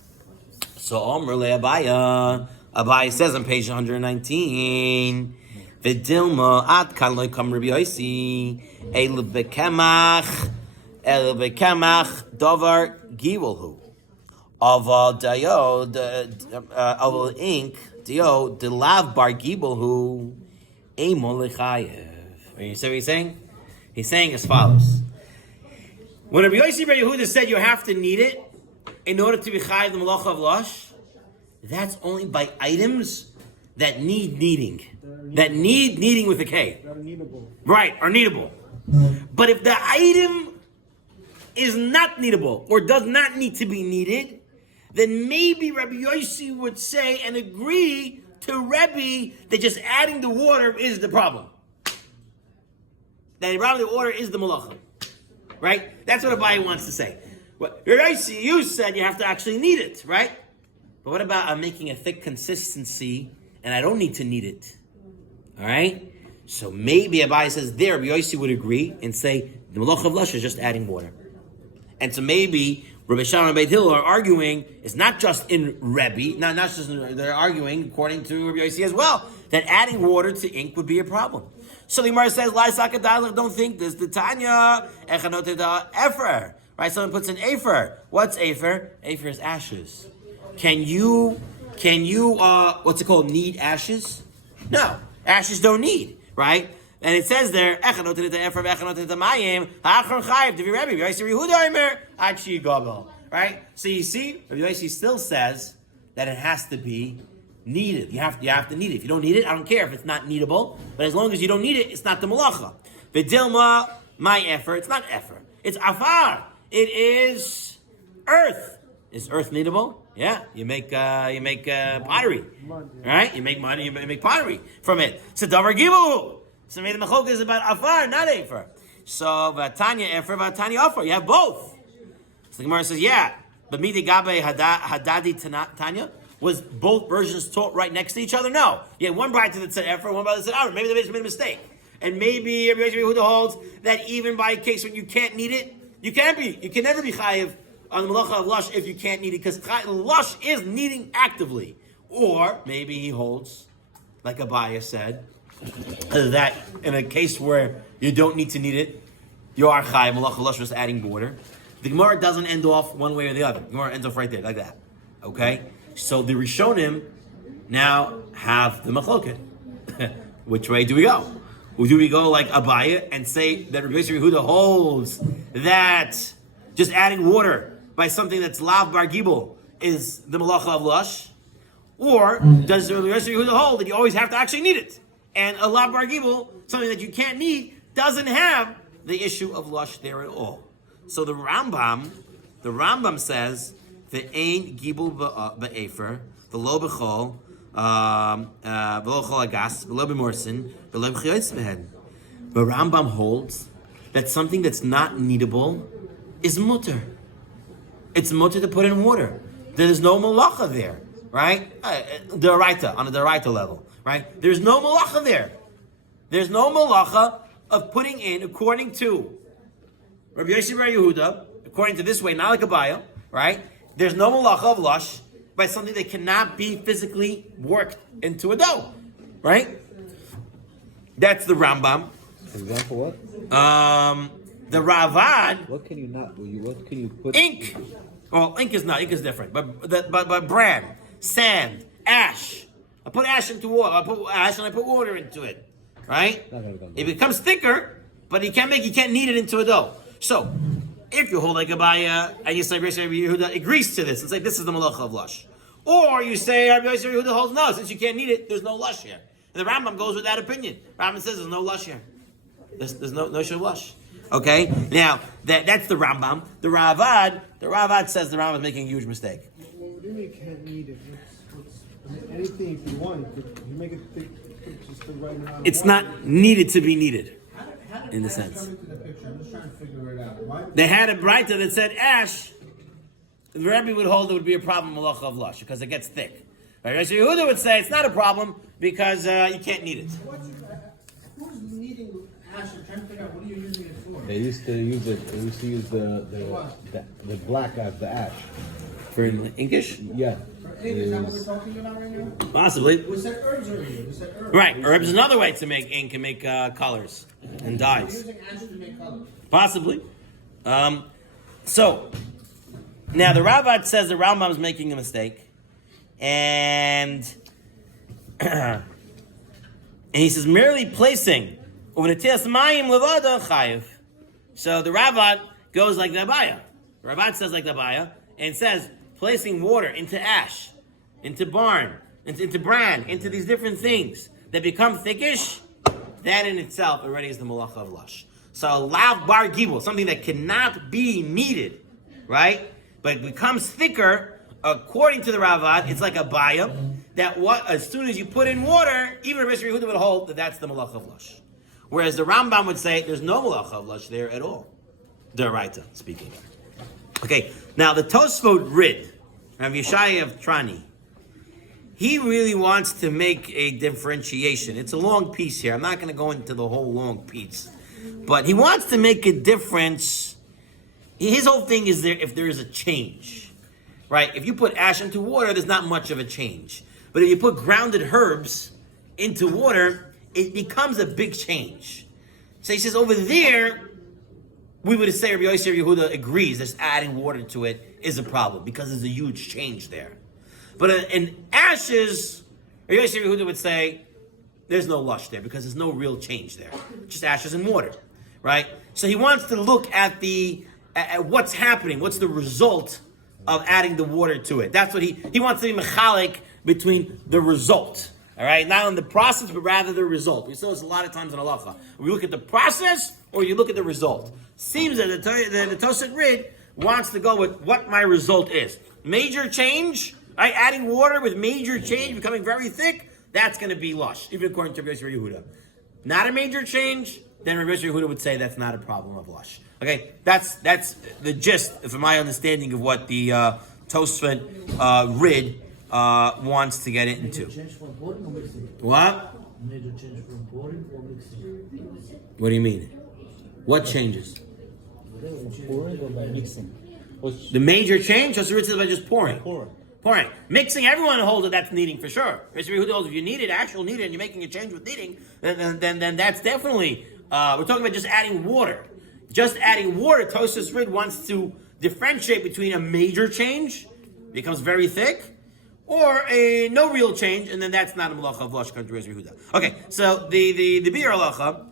So Omer le Abaya. Abaya says on page 119, V'dilma at kan lo kam Rabbi Yossi el bekemach davar givolhu aval dayo aval ink dio delav bar givolhu emol lechayev. You see what he's saying? He's saying as follows: when Rabbi Yossi Bar Yehuda said you have to knead it in order to be chayev the malacha of lush, that's only by items that need kneading. That need kneading with a K. That are kneadable. Right, are kneadable. But if the item is not kneadable or does not need to be kneaded, then maybe Rabbi Yossi would say and agree to Rebbe that just adding the water is the problem. That adding the water is the malacha. Right? That's what Abaye wants to say. What Rabbi Yossi, you said you have to actually knead it, right? But what about I'm making a thick consistency and I don't need to knead it? All right? So maybe Abaye says there, Rabbi Yossi would agree and say the malacha of lush is just adding water. And so maybe Rabbi Shammai and Beit Hillel are arguing, it's not just in Rebbe, not just in, they're arguing, according to Rabbi Yossi as well, that adding water to ink would be a problem. So the Gemara says, Lai Sakadalach, don't think this. The Tanya, Echanoteda Efer. Right? Someone puts an Efer. What's Efer? Efer is ashes. Can you, what's it called, knead ashes? No. Ashes don't need, right? And it says there, right? So you see, Rabbi Yossi still says that it has to be kneaded. You have to knead it. If you don't need it, I don't care if it's not kneadable, but as long as you don't need it, it's not the malacha. V'dilma, my effort, it's not effort. It's afar. It is earth. Is earth kneadable? Yeah, you make pottery, right? You make money, you make pottery from it. So davar givu. So maybe the machok is about afar, not efer. So vatanya efer, vatanya afar. You have both. So the Gemara says, yeah, but midi gabe hadadi tanya, was both versions taught right next to each other? No. Yeah, one bride that said efer, one bride that said afar. Maybe they made a mistake, and maybe Rabbi Yehuda holds that even by a case when you can't need it, you can never be chayiv on the malacha of lush if you can't knead it, because lush is kneading actively. Or maybe he holds, like Abaye said, that in a case where you don't need to knead it, you are chayiv malacha of lush just adding water. The Gemara doesn't end off one way or the other. The Gemara ends off right there, like that. Okay? So the Rishonim now have the machloket. Which way do we go? Do we go like Abaye and say that Rabbi Yehuda holds that just adding water by something that's lav bar gibel is the malacha of lush? Or does the Rabbi Yehuda hold that you always have to actually knead it? And a lav bar gibel, something that you can't knead, doesn't have the issue of lush there at all. So the Rambam says the ain gibel ba'efer, the lo b'chol, v'lo chol agas, v'lo b'morsin, v'lo b'chiyotz b'hen. But Rambam holds that something that's not kneadable is mutter. It's mutter to put in water. There's no malacha there, right? D'oraita, on a d'oraita level, right? There's no malacha there. There's no malacha of putting in, according to Rabbi Yossi bar Yehuda, according to this way, not like a Abaya, right? There's no malacha of lush by something that cannot be physically worked into a dough, right? That's the Rambam. Example what? The Ravad. What can you put? Ink. Well, ink is not. Ink is different. But bran, sand, ash. I put ash into water. I put ash and I put water into it. Right? It becomes thicker, but you can't knead it into a dough. So, if you hold like a baya and you say Rabbi Yehuda agrees to this and say this is the malacha of lush, or you say Rabbi Yehuda holds no, since you can't knead it, there's no lush here. And the Rambam goes with that opinion. Rambam says there's no lush here. There's no issue of lush. Okay? Now, that's the Rambam. The Ravad says the Rambam is making a huge mistake. What do you mean you can't knead it? Anything if you want, you make it thick, just the right amount of It's water. not needed to be needed, How did in the ash sense. come into the picture? I'm just trying to figure it out. Why? They had a brighter that said ash. The Rebbe would hold it would be a problem malacha of lush because it gets thick. Right? Rabbi Yehuda would say it's not a problem because you can't knead it. Who's kneading ash? I'm trying to figure out what are you using it for? They used to use it. They used to use the black as the ash. For inkish? Yeah. Is that what we're talking about right now? Possibly. We said herbs earlier. We said herbs. Right, herbs is another way to make ink and make colors and We're dyes. using ash to make colors. Possibly. So, now the Ravad says the Rambam is making a mistake. And he says merely placing u'netias mayim levada chayiv. So the Ravad goes like the Abaya. Ravad says like the Abaya and says placing water into ash, into barn, into bran, into these different things that become thickish, that in itself already is the malacha of lush. So a lav bar gibel, something that cannot be kneaded, right? But it becomes thicker, according to the Ravad, it's like a bayam, that as soon as you put in water, even Rabbi Yehuda would hold that that's the malacha of lush. Whereas the Rambam would say there's no malacha of lush there at all. D'oraita speaking. Okay, now the Tosfot Rid, Rav Yeshaya of Trani, he really wants to make a differentiation. It's a long piece here. I'm not going to go into the whole long piece. But he wants to make a difference. His whole thing is if there is a change. Right? If you put ash into water, there's not much of a change. But if you put grounded herbs into water, it becomes a big change. So he says over there, we would say Rabbi Yossi Yehuda agrees that adding water to it is a problem because there's a huge change there. But in ashes, Rabbi Yossi Yehuda would say there's no lush there because there's no real change there. Just ashes and water, right? So he wants to look at at what's happening, what's the result of adding the water to it. That's what he wants to be mechalik between the result. All right, not on the process, but rather the result. We saw this a lot of times in halacha. We look at the process, or you look at the result. Seems that the Tosfot Rid wants to go with what my result is. Major change, right? Adding water with major change, becoming very thick. That's going to be lush, even according to Rabbi Yehuda. Not a major change, then Rabbi Yehuda would say that's not a problem of lush. Okay, that's the gist, from my understanding of what the Tosfot Rid wants to get into. What? Major change from pouring or mixing? What do you mean? What changes? Pouring or by mixing? The major change is by just pouring. Pouring. Mixing, everyone holds that that's kneading for sure. If you need it, actual kneading, and you're making a change with kneading, then that's definitely, we're talking about just adding water. Just adding water, Tosfot Rid wants to differentiate between a major change, becomes very thick, or a no real change, and then that's not a malacha of lush country Rabbi Yehuda. Okay, so the Bir halacha,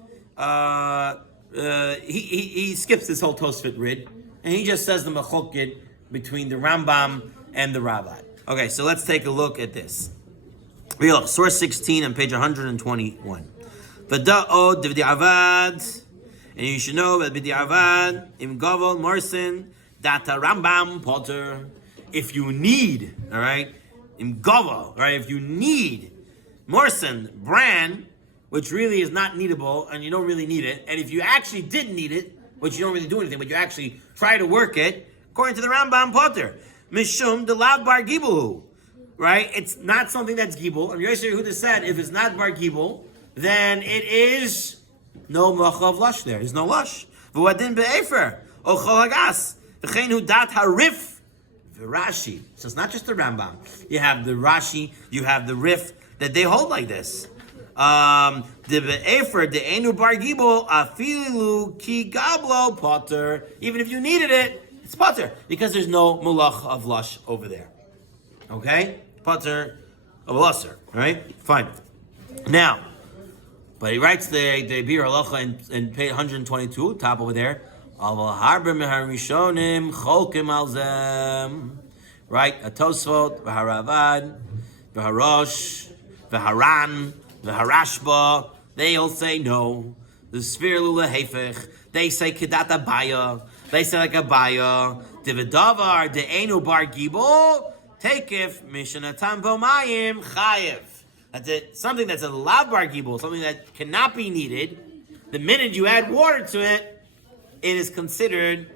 he skips this whole Tosfot Rid, and he just says the machloket between the Rambam and the Ravad. Okay, so let's take a look at this. Source 16 on page 121. V'da'od d'v'di'avad, and you should know that b'di'avad, im gavol morsin, data Rambam potter. If you need, all right, im gavol, right, if you need morsin, bran, which really is not needable, and you don't really need it, and if you actually did need it, which you don't really do anything, but you actually try to work it, according to the Rambam potter, mishum de lav bar gibul, right? It's not something that's gibul. And Yosef Yehuda said, if it's not bar gibul, then it is no malacha of lush there. There's no lush. V'wadin be'efer, o chol hagas, v'chein hu dat harif, v'rashi. So it's not just the Rambam. You have the Rashi, you have the Rif, that they hold like this. The be'efer, the enu bar gibul, afilu ki gablo potter. Even if you needed it, it's potter, because there's no malacha of lush over there. Okay? Potter of lusser. Right? Fine. Now, but he writes the Bir Halacha in page 122, top over there. Right? A Tosfot, V'haravad, V'harosh, V'haran, V'harashba. They all say no. The Sfir Lula Hefech. They say Kedat Abaya. They say like Abaya. Dividavar, De'enu Bar Gibol, Tekif, Mishanatam Vomayim, Chayev. That's it. Something that's a lav bar gibul, something that cannot be needed. The minute you add water to it, it is considered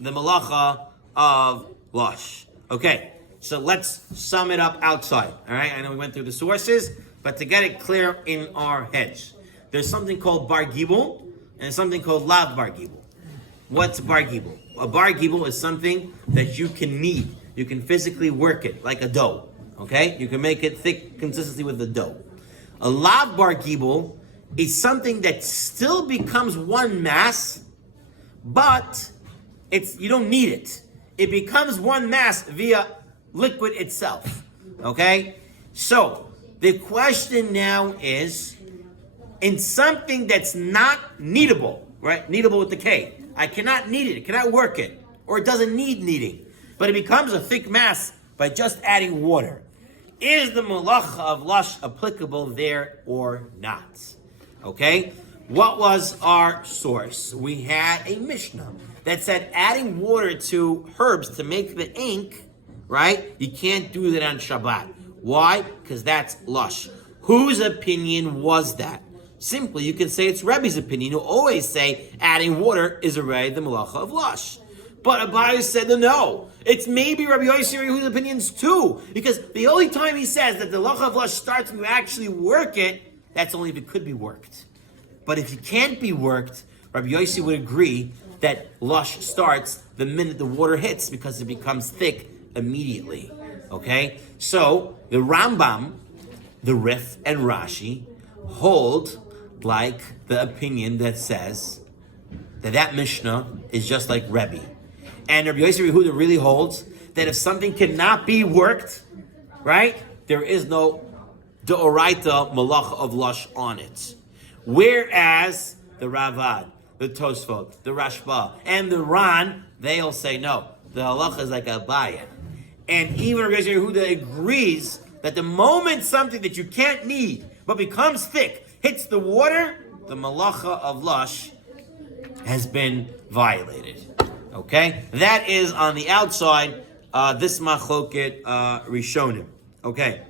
the malacha of lush. Okay, so let's sum it up outside. All right, I know we went through the sources, but to get it clear in our heads, there's something called bar gibul and something called lav bar gibul. What's bar gibul? A bar gibul is something that you can knead. You can physically work it like a dough. Okay, you can make it thick consistency with the dough. A lav bar gibul is something that still becomes one mass, but you don't need it. It becomes one mass via liquid itself. Okay, so the question now is, in something that's not kneadable, right? Kneadable with the K. I cannot knead it. I cannot work it, or it doesn't need kneading, but it becomes a thick mass by just adding water. Is the malacha of lush applicable there or not? Okay? What was our source? We had a Mishnah that said adding water to herbs to make the ink, right? You can't do that on Shabbat. Why? Because that's lush. Whose opinion was that? Simply, you can say it's Rebbe's opinion, who always say adding water is already the malacha of lush. But Abaye said no. It's maybe Rabbi Yossi whose opinions too, because the only time he says that the halacha of lush starts when you actually work it, that's only if it could be worked. But if it can't be worked, Rabbi Yossi would agree that lush starts the minute the water hits, because it becomes thick immediately. Okay? So the Rambam, the Rif, and Rashi hold like the opinion that says that Mishnah is just like Rebbe. And Rabbi Yossi Yehuda really holds that if something cannot be worked, right, there is no deoraita malacha of lush on it. Whereas the Ravad, the Tosfot, the Rashba, and the Ran, they all say no. The halacha is like a baya. And even Rabbi Yossi Yehuda agrees that the moment something that you can't knead but becomes thick hits the water, the malacha of lush has been violated. Okay, that is on the outside. This machloket rishonim. Okay,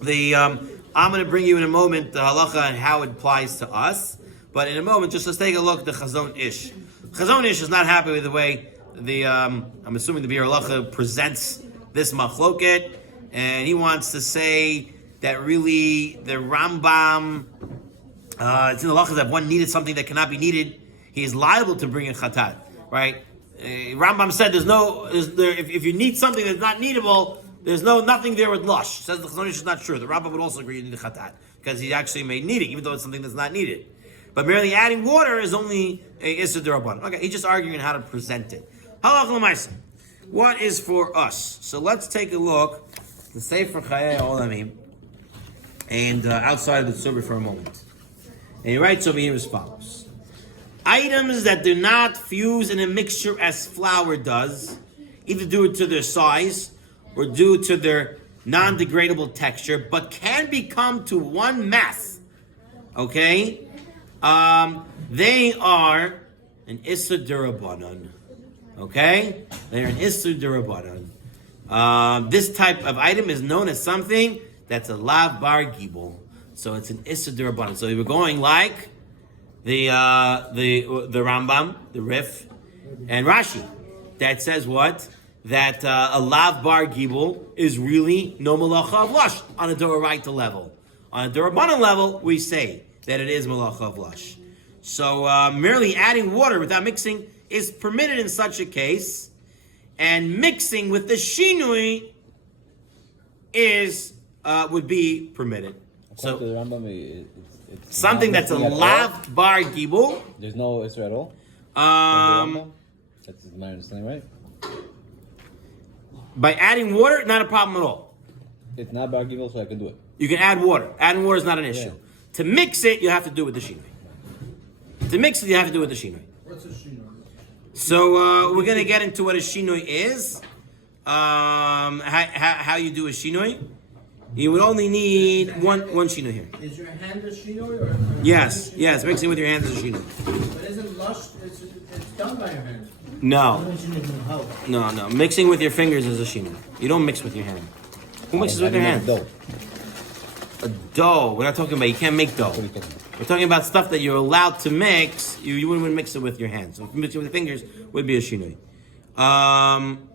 I'm going to bring you in a moment the halacha and how it applies to us. But in a moment, just let's take a look at the Chazon Ish. Chazon Ish is not happy with the way I'm assuming the Bir Halacha presents this machloket, and he wants to say that really the Rambam, it's in the halachas that one needed something that cannot be needed, he is liable to bring in chatat, right? Rambam said if you need something that's not needable, there's nothing there with lush. Says the Chazon Ish is not true. The Rambam would also agree you need a chatat, because he actually made needing, even though it's something that's not needed. But merely adding water is only a issur d'rabbanan. Okay, he's just arguing how to present it. Halach l'maisa. What is for us? So let's take a look at the Sefer Chayei Olamim and outside of the Tzurba for a moment. And he writes over here as follows: items that do not fuse in a mixture as flour does, either due to their size or due to their non-degradable texture, but can become to one mass. Okay? They are an Issa Durabanan. Okay? They're an Issa Durabanan. This type of item is known as something that's a Lav Bar Gibel. So it's an Issa Durabanan. So we were going like the Rambam, the Rif, and Rashi. That says what? That a Lav Bar Gibel is really no Malacha of Lash on a Doraita level. On a Durabanan level, we say that it is Malacha of Lash. So merely adding water without mixing is permitted in such a case, and mixing with the Shinui is would be permitted. According to the So Rambam, it's something not that's a mixing at all. Lav Bar Gibel. There's no Isra at all. According to the Um, Rambam? That's my understanding, right? by adding water, not a problem at all. It's not Bar Gibel, so I can do it. You can add water. Adding water is not an issue. Yeah. To mix it, you have to do it with the Shinui. To mix it, you have to do it with the Shinui. What's a shino? So we're gonna get into what a Shinui is. How you do a Shinui. You would only need one Shinui here. Is your hand a shino or? Yes, mixing with your hands is a Shinui. But isn't lush? It's done by your hand. No, Mention it in the house. no. Mixing with your fingers is a Shinui. You don't mix with your hand. Who mixes with their hands? Dough. A dough. We're not talking about, you can't make dough. What do you think? We're talking about stuff that you're allowed to mix. You wouldn't mix it with your hands. So mixing with your fingers would be a shinui.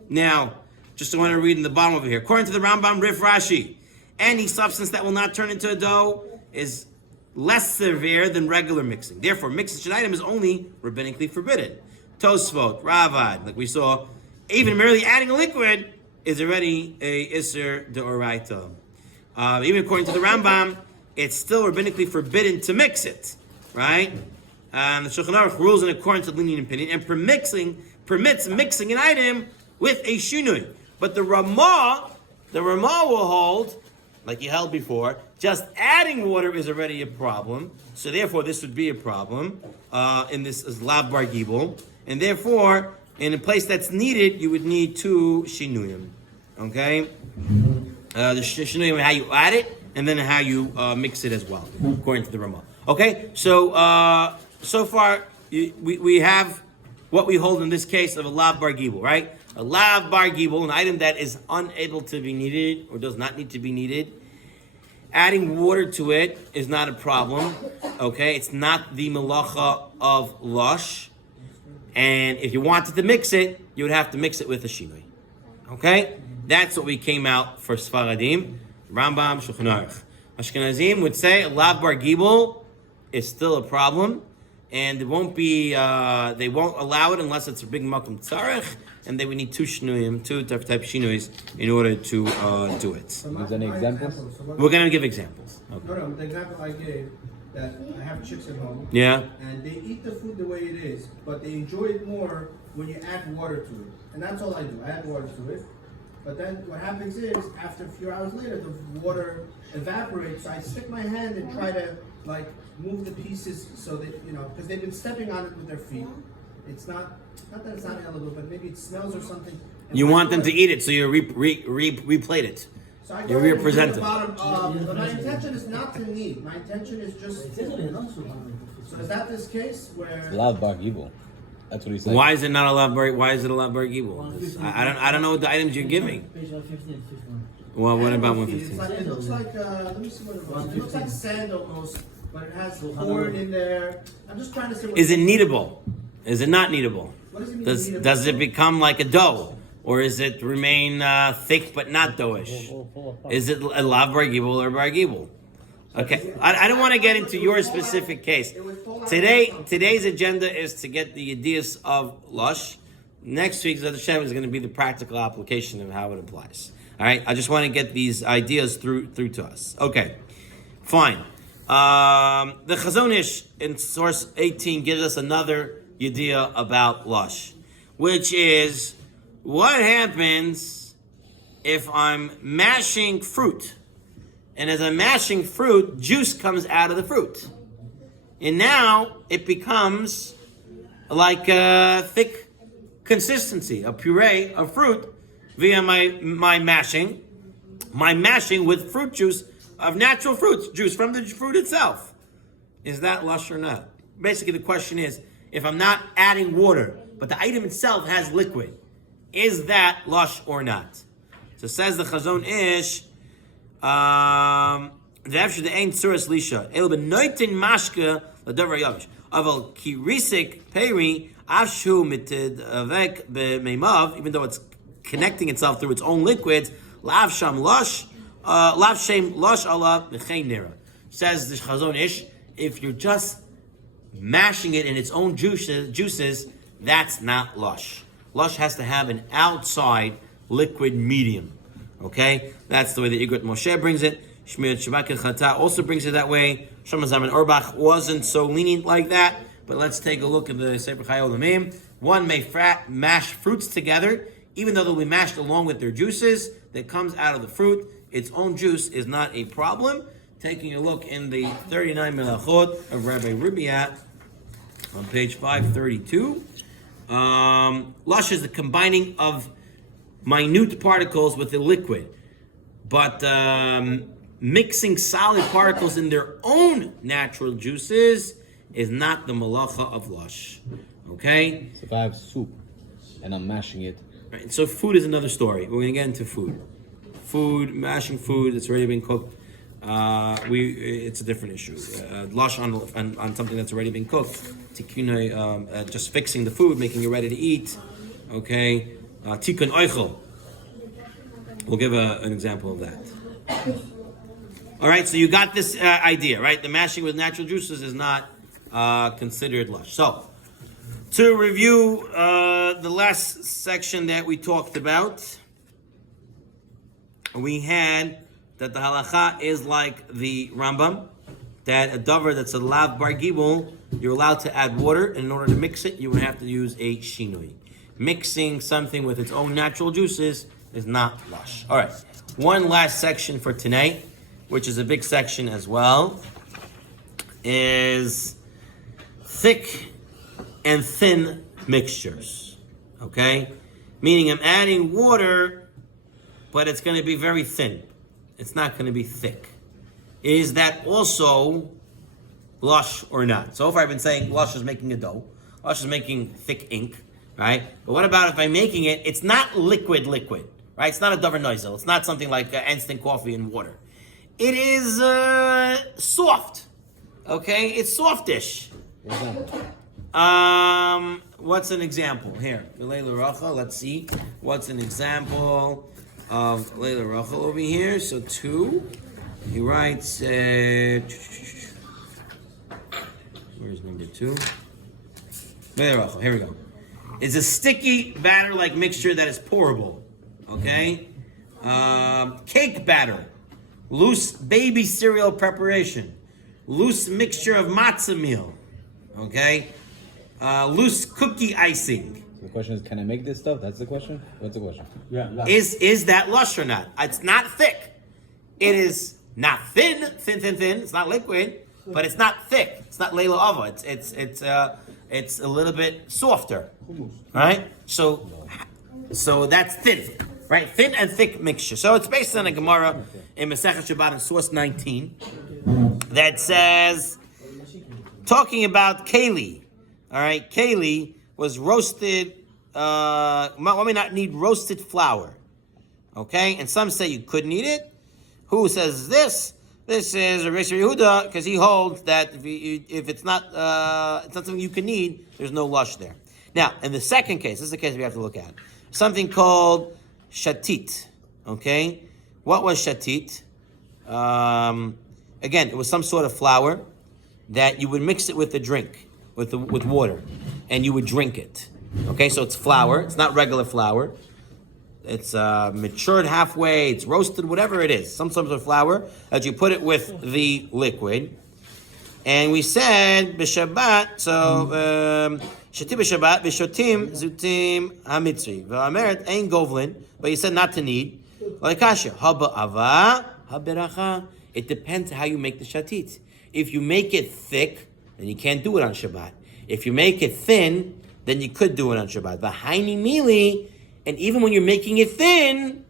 Now, just I want to read in the bottom over here. According to the Rambam, Rif Rashi, any substance that will not turn into a dough is less severe than regular mixing. Therefore, mixing such an item is only rabbinically forbidden. Tosfot, Ravad, like we saw, even merely adding a liquid is already a Isser Deoraita. Even according to the Rambam, it's still rabbinically forbidden to mix it, right? The Shulchan Aruch rules in accordance with lenient opinion and permits mixing an item with a shinui. But the Ramah will hold, like you held before, just adding water is already a problem. So therefore, this would be a problem in this is Lav Bar Gibel, and therefore, in a place that's needed, you would need two shinuyim. Okay. The shinuyim, how you add it, and then how you mix it as well, according to the Ramah. Okay, so so far we have what we hold in this case of a Lav Bar Gibel, right? A Lav Bar Gibel, an item that is unable to be kneaded or does not need to be kneaded. Adding water to it is not a problem. Okay, it's not the malacha of lush, and if you wanted to mix it, you would have to mix it with a shinui. Okay. That's what we came out for Sfaradim, Rambam, Shulchan Aruch. Ashkenazim would say a Lav Bar Gibel is still a problem, and it won't be. They won't allow it unless it's a big makom tzarech, and they would need two type shinuis in order to do it. Use any examples? We're gonna give examples. Okay. No, the example I gave, that I have chicks at home, Yeah. and they eat the food the way it is, but they enjoy it more when you add water to it. And that's all I do, I add water to it. But then what happens is, after a few hours later, the water evaporates, so I stick my hand and try to, like, move the pieces so that, because they've been stepping on it with their feet. It's not that it's not edible, but maybe it smells or something. And You when I want do them to it- eat it, so you replate it. So I You go ahead and represent do it. the bottom, but my intention is not to knead. My intention is just. It says it also. So is that this case where? Lav Bar Gibel. That's what he said. Why is it not a Lav Bar? Why is it a Lav Bar Gibel? I don't know what the items you're giving. Page 15, 15. Well, what about It's 115? like, it looks like, let me see what it looks. It looks like sand almost, but it has corn in there. I'm just trying to see what. Is it kneadable? Is it not kneadable? What does it mean Does kneadable? does it become like a dough, or is it remain thick but not doughish? Is it a Lav Bar Gibel or Bar Gibel? Okay, I don't want to get into your specific case. Today's agenda is to get the ideas of Lush. Next week's Zed Hashem is going to be the practical application of how it applies. All right, I just want to get these ideas through to us. Okay, fine. The Chazon Ish in source 18 gives us another idea about Lush, which is what happens if I'm mashing fruit. And as I'm mashing fruit, juice comes out of the fruit. And now it becomes like a thick consistency, a puree of fruit via my mashing with fruit juice of natural fruit juice from the fruit itself. Is that lush or not? Basically, the question is, if I'm not adding water, but the item itself has liquid, is that lush or not? So says the Chazon Ish, the after the ain't Tzuras Lisha, it'll be noitin mashka l'davar yavish. Aval kirisik peri afshu mited avek b'meimav, even though it's connecting itself through its own liquids, lav sham lush, lav shem lush Allah b'chein nera. Says the Chazon Ish, if you're just mashing it in its own juices, that's not lush. Lush has to have an outside liquid medium. Okay? That's the way the Igrat Moshe brings it. Shmirat Shabbat Chata also brings it that way. Shamazaman Orbach wasn't so lenient like that. But let's take a look at the Sefer Chayei Olamim. One may mash fruits together, even though they'll be mashed along with their juices that comes out of the fruit. Its own juice is not a problem. Taking a look in the 39 Melachot of Rabbi Ribiat on page 532. Lush is the combining of minute particles with the liquid. But mixing solid particles in their own natural juices is not the malacha of lush. Okay? So if I have soup and I'm mashing it, Right, so food is another story. We're going to get into food. Mashing food that's already been cooked. It's a different issue. Lush on something that's already been cooked. Tikkun, just fixing the food, making it ready to eat. Okay. Tikkun oichel. We'll give an example of that. All right. So you got this idea, right? The mashing with natural juices is not considered lush. So to review the last section that we talked about, we had that the halacha is like the Rambam, that a davar that's a lav bar gibul, you're allowed to add water, and in order to mix it, you would have to use a shinui. Mixing something with its own natural juices is not lush. All right, one last section for tonight, which is a big section as well, is thick and thin mixtures. Okay? Meaning I'm adding water, but it's going to be very thin. It's not going to be thick. Is that also lush or not? So far I've been saying lush is making a dough. Lush is making thick ink, right? But what about if I'm making it, it's not liquid, right? It's not a davar noisel. It's not something like instant coffee and water. It is soft, okay? It's softish. What's an example? Here, let's see. What's an example of Leila Rachel over here? So 2. He writes, where's number 2? Leila Rachel, here we go. It's a sticky batter-like mixture that is pourable. Okay? Cake batter. Loose baby cereal preparation. Loose mixture of matzah meal. Okay? Loose cookie icing. the question is, can I make this stuff? That's the question? What's the question? Yeah. Is that lush or not? It's not thick. It is not thin. It's not liquid, but it's not thick. It's not leila ava. It's a little bit softer, right? So that's thin, right? Thin and thick mixture. So it's based on a Gemara in Masechet Shabbat in source 19 that says, talking about keli. All right, keli was roasted. One may not need roasted flour. Okay, and some say you couldn't eat it. Who says this? This is Rabbi Yehuda, because he holds that if it's not something you can eat, there's no lush there. Now, in the second case, this is the case we have to look at. Something called shatit. Okay, what was shatit? Again, it was some sort of flour that you would mix it with the drink, with water, and you would drink it. Okay, so it's flour. It's not regular flour. It's matured halfway. It's roasted, whatever it is. Some sort of flour that you put it with the liquid. And we said b'Shabbat. So shati b'Shabbat b'shotim zutim hamitzri v'ameret ein govlin. But you said not to need. Like kasha haba ava haberacha. It depends how you make the shatit. If you make it thick, then you can't do it on Shabbat. If you make it thin, then you could do it on Shabbat. The haini mili, And even when you're making it thin,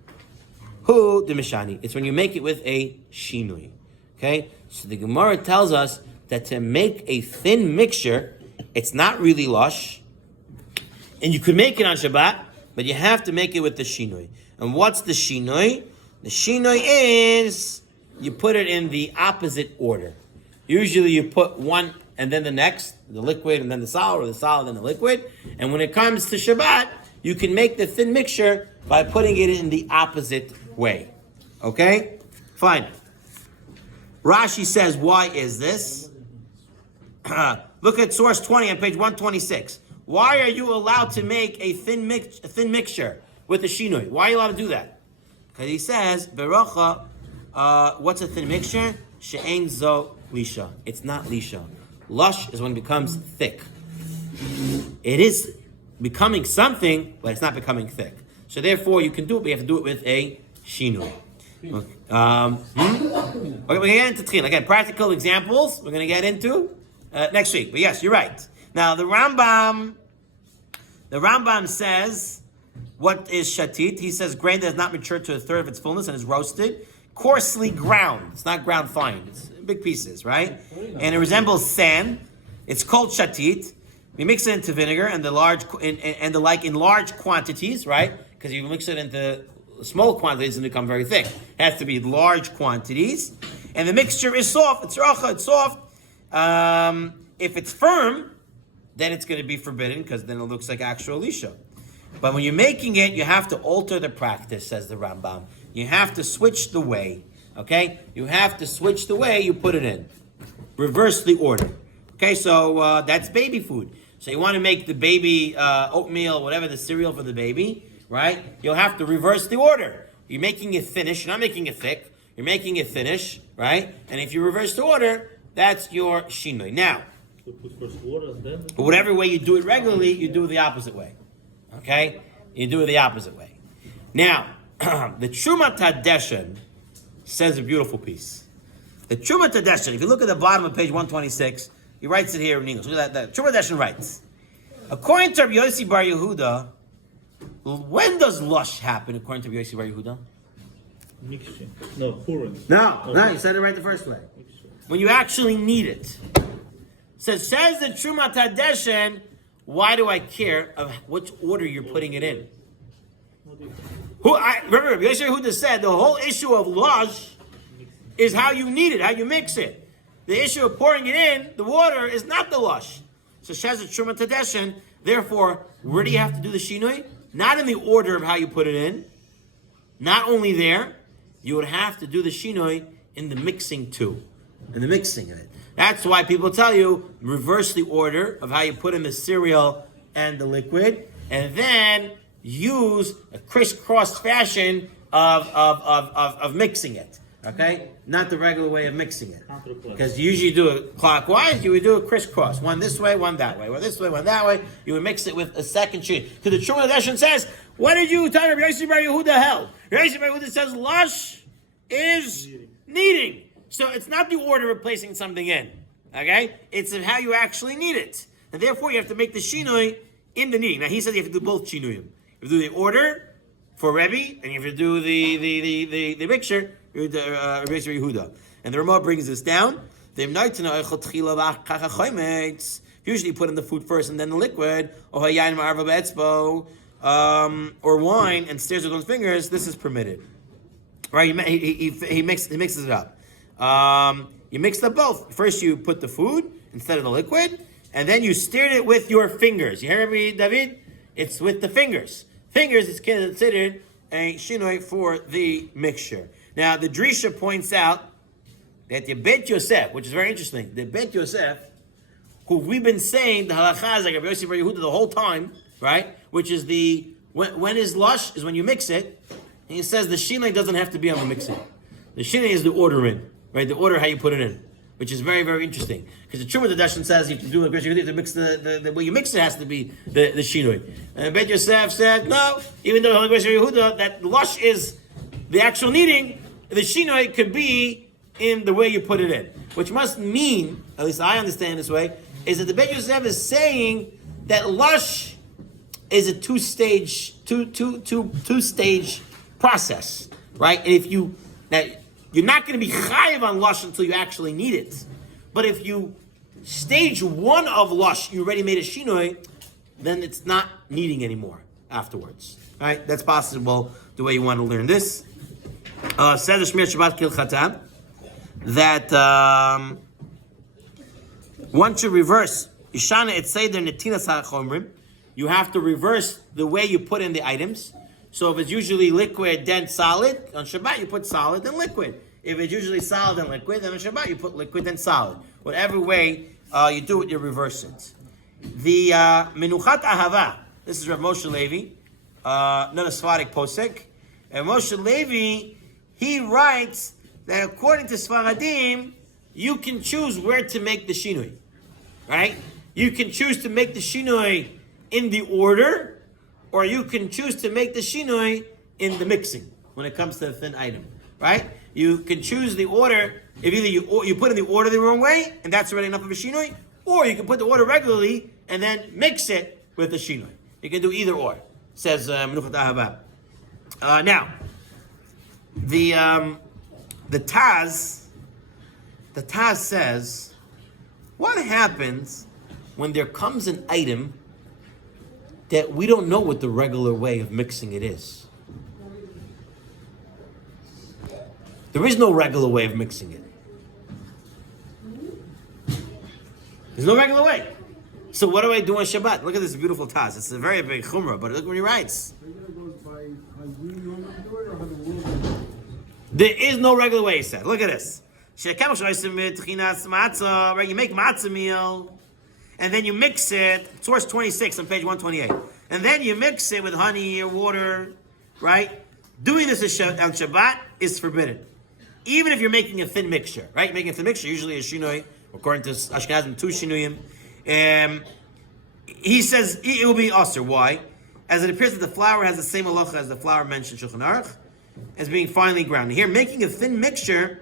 hu de mishani. It's when you make it with a shinui. Okay? So the Gemara tells us that to make a thin mixture, it's not really lush. And you could make it on Shabbat, but you have to make it with the shinui. And what's the shinui? The shinui is you put it in the opposite order. Usually you put one and then the next, the liquid and then the solid, or the solid and the liquid. And when it comes to Shabbat, you can make the thin mixture by putting it in the opposite way. Okay? Fine. Rashi says, why is this? Look at source 20 on page 126. Why are you allowed to make a thin mixture with the shinui? Why are you allowed to do that? Because he says, Beracha, what's a thin mixture? She'ein zo lisha. It's not lisha. Lush is when it becomes thick. It is becoming something, but it's not becoming thick. So therefore, you can do it, but you have to do it with a shinui. Okay, we're going to get into tchil. Again, practical examples we're going to get into next week. But yes, you're right. Now, the Rambam says, what is shatit? He says grain that has not matured to a third of its fullness and is roasted, coarsely ground. It's not ground fine. It's big pieces, right? And it resembles sand. It's called shatit. We mix it into vinegar and the like in large quantities, right? Because you mix it into small quantities and become very thick. It has to be large quantities. And the mixture is soft. It's racha. It's soft. If it's firm, then it's going to be forbidden because then it looks like actual lisha. But when you're making it, you have to alter the practice, says the Rambam. You have to switch the way, okay? You have to switch the way you put it in. Reverse the order. Okay, so that's baby food. So you want to make the baby oatmeal, whatever, the cereal for the baby, right? You'll have to reverse the order. You're making it thinnish, you're not making it thick. You're making it thinnish, right? And if you reverse the order, that's your shinui. Now, whatever way you do it regularly, you do it the opposite way. Okay? You do it the opposite way. Now, the Tzurba Tadeshan says a beautiful piece. The Tzurba Tadeshan, if you look at the bottom of page 126, he writes it here in English. Look at that. Tzurba Tadeshan writes, according to Rabbi Yossi Bar Yehuda, when does lush happen according to Rabbi Yossi Bar Yehuda? Mixture. No, pouring. No, you said it right the first way. When you actually need it. Says the Tzurba Tadeshan, why do I care of which order you're putting it in? Remember, Rabbi Yossi Yehuda said the whole issue of lush is how you knead it, how you mix it. The issue of pouring it in, the water, is not the lush. So says the Tzurba Tadeshan, therefore, where do you have to do the shinui? Not in the order of how you put it in. Not only there, you would have to do the shinui in the mixing too. In the mixing of it. That's why people tell you, reverse the order of how you put in the cereal and the liquid, and then use a crisscross fashion of mixing it. Okay? Not the regular way of mixing it. Because you usually do it clockwise, you would do a crisscross. One this way, one that way. One this way, one that way. You would mix it with a second sheet. Because the Tzurba Tadeshan says, what did you tell Rabbi Yossi Bar Yehuda held? Rabbi Yossi Bar Yehuda says lush is kneading. So it's not the order of placing something in. Okay? It's of how you actually knead it. And therefore you have to make the shinui in the kneading. Now he says you have to do both shinuyim. You have to do the order for Rebbe, and you have to do the mixture, Rabbi Yossi Bar Yehuda. And the Ramah brings this down. Usually you put in the food first and then the liquid, or wine, and stirs with one's fingers. This is permitted. Right? He mixes it up. You mix them both. First you put the food instead of the liquid, and then you stirred it with your fingers. You hear me, David? It's with the fingers. Fingers is considered a shinoi for the mixture. Now, the Drisha points out that the Bet Yosef, which is very interesting, the Bet Yosef, who we've been saying the halakha is like Rabbi Yossi Bar Yehuda the whole time, right? Which is when is lush is when you mix it, and he says the shinoi doesn't have to be on the mixing. The shinoi is the order in, right? The order how you put it in, which is very, very interesting. Because the Tzurba Tadeshan says you have to do like you have to mix the way you mix it has to be the shinoi. And Bet Yosef said no, even though Rabbi Yossi Bar Yehuda that lush is the actual kneading, the shinoi could be in the way you put it in, which must mean, at least I understand this way, is that the Bet Yosef is saying that lush is a two-stage process, right? And if you're not going to be chayiv on lush until you actually need it. But if you stage one of lush, you already made a shinoi, then it's not needing anymore afterwards. All right, that's possible the way you want to learn this. Says the Shmir Shabbat Kilchata that once you reverse Ishana Etzeder Netinas HaChomrim, you have to reverse the way you put in the items. So if it's usually liquid, then solid, on Shabbat you put solid, then liquid. If it's usually solid and liquid, then on Shabbat you put liquid, then solid. Whatever way you do it, you reverse it. The Menuchat Ahava, this is Rav Moshe Levi, not a Sephardic posek. And Moshe Levi, he writes that according to Sfaradim, you can choose where to make the shinui, right? You can choose to make the shinui in the order, or you can choose to make the shinui in the mixing when it comes to a thin item, right? You can choose the order if either you put in the order the wrong way, and that's already enough of a shinui, or you can put the order regularly and then mix it with the shinui. You can do either or, says Menuchat Ahava. Now, the Taz says, what happens when there comes an item that we don't know what the regular way of mixing it is? There is no regular way of mixing it. There's no regular way. So what do I do on Shabbat? Look at this beautiful Taz. It's a very big chumrah, but look what he writes. There is no regular way, he said. Look at this. Right, you make matzah meal, and then you mix it, source 26 on page 128. And then you mix it with honey or water, right? Doing this on Shabbat is forbidden. Even if you're making a thin mixture, right? Making a thin mixture, usually a shinoi, according to Ashkenazim, 2 shinuyim. He says it will be aser. Why? As it appears that the flour has the same halacha as the flour mentioned in Shulchan Aruch, as being finely ground. Here, making a thin mixture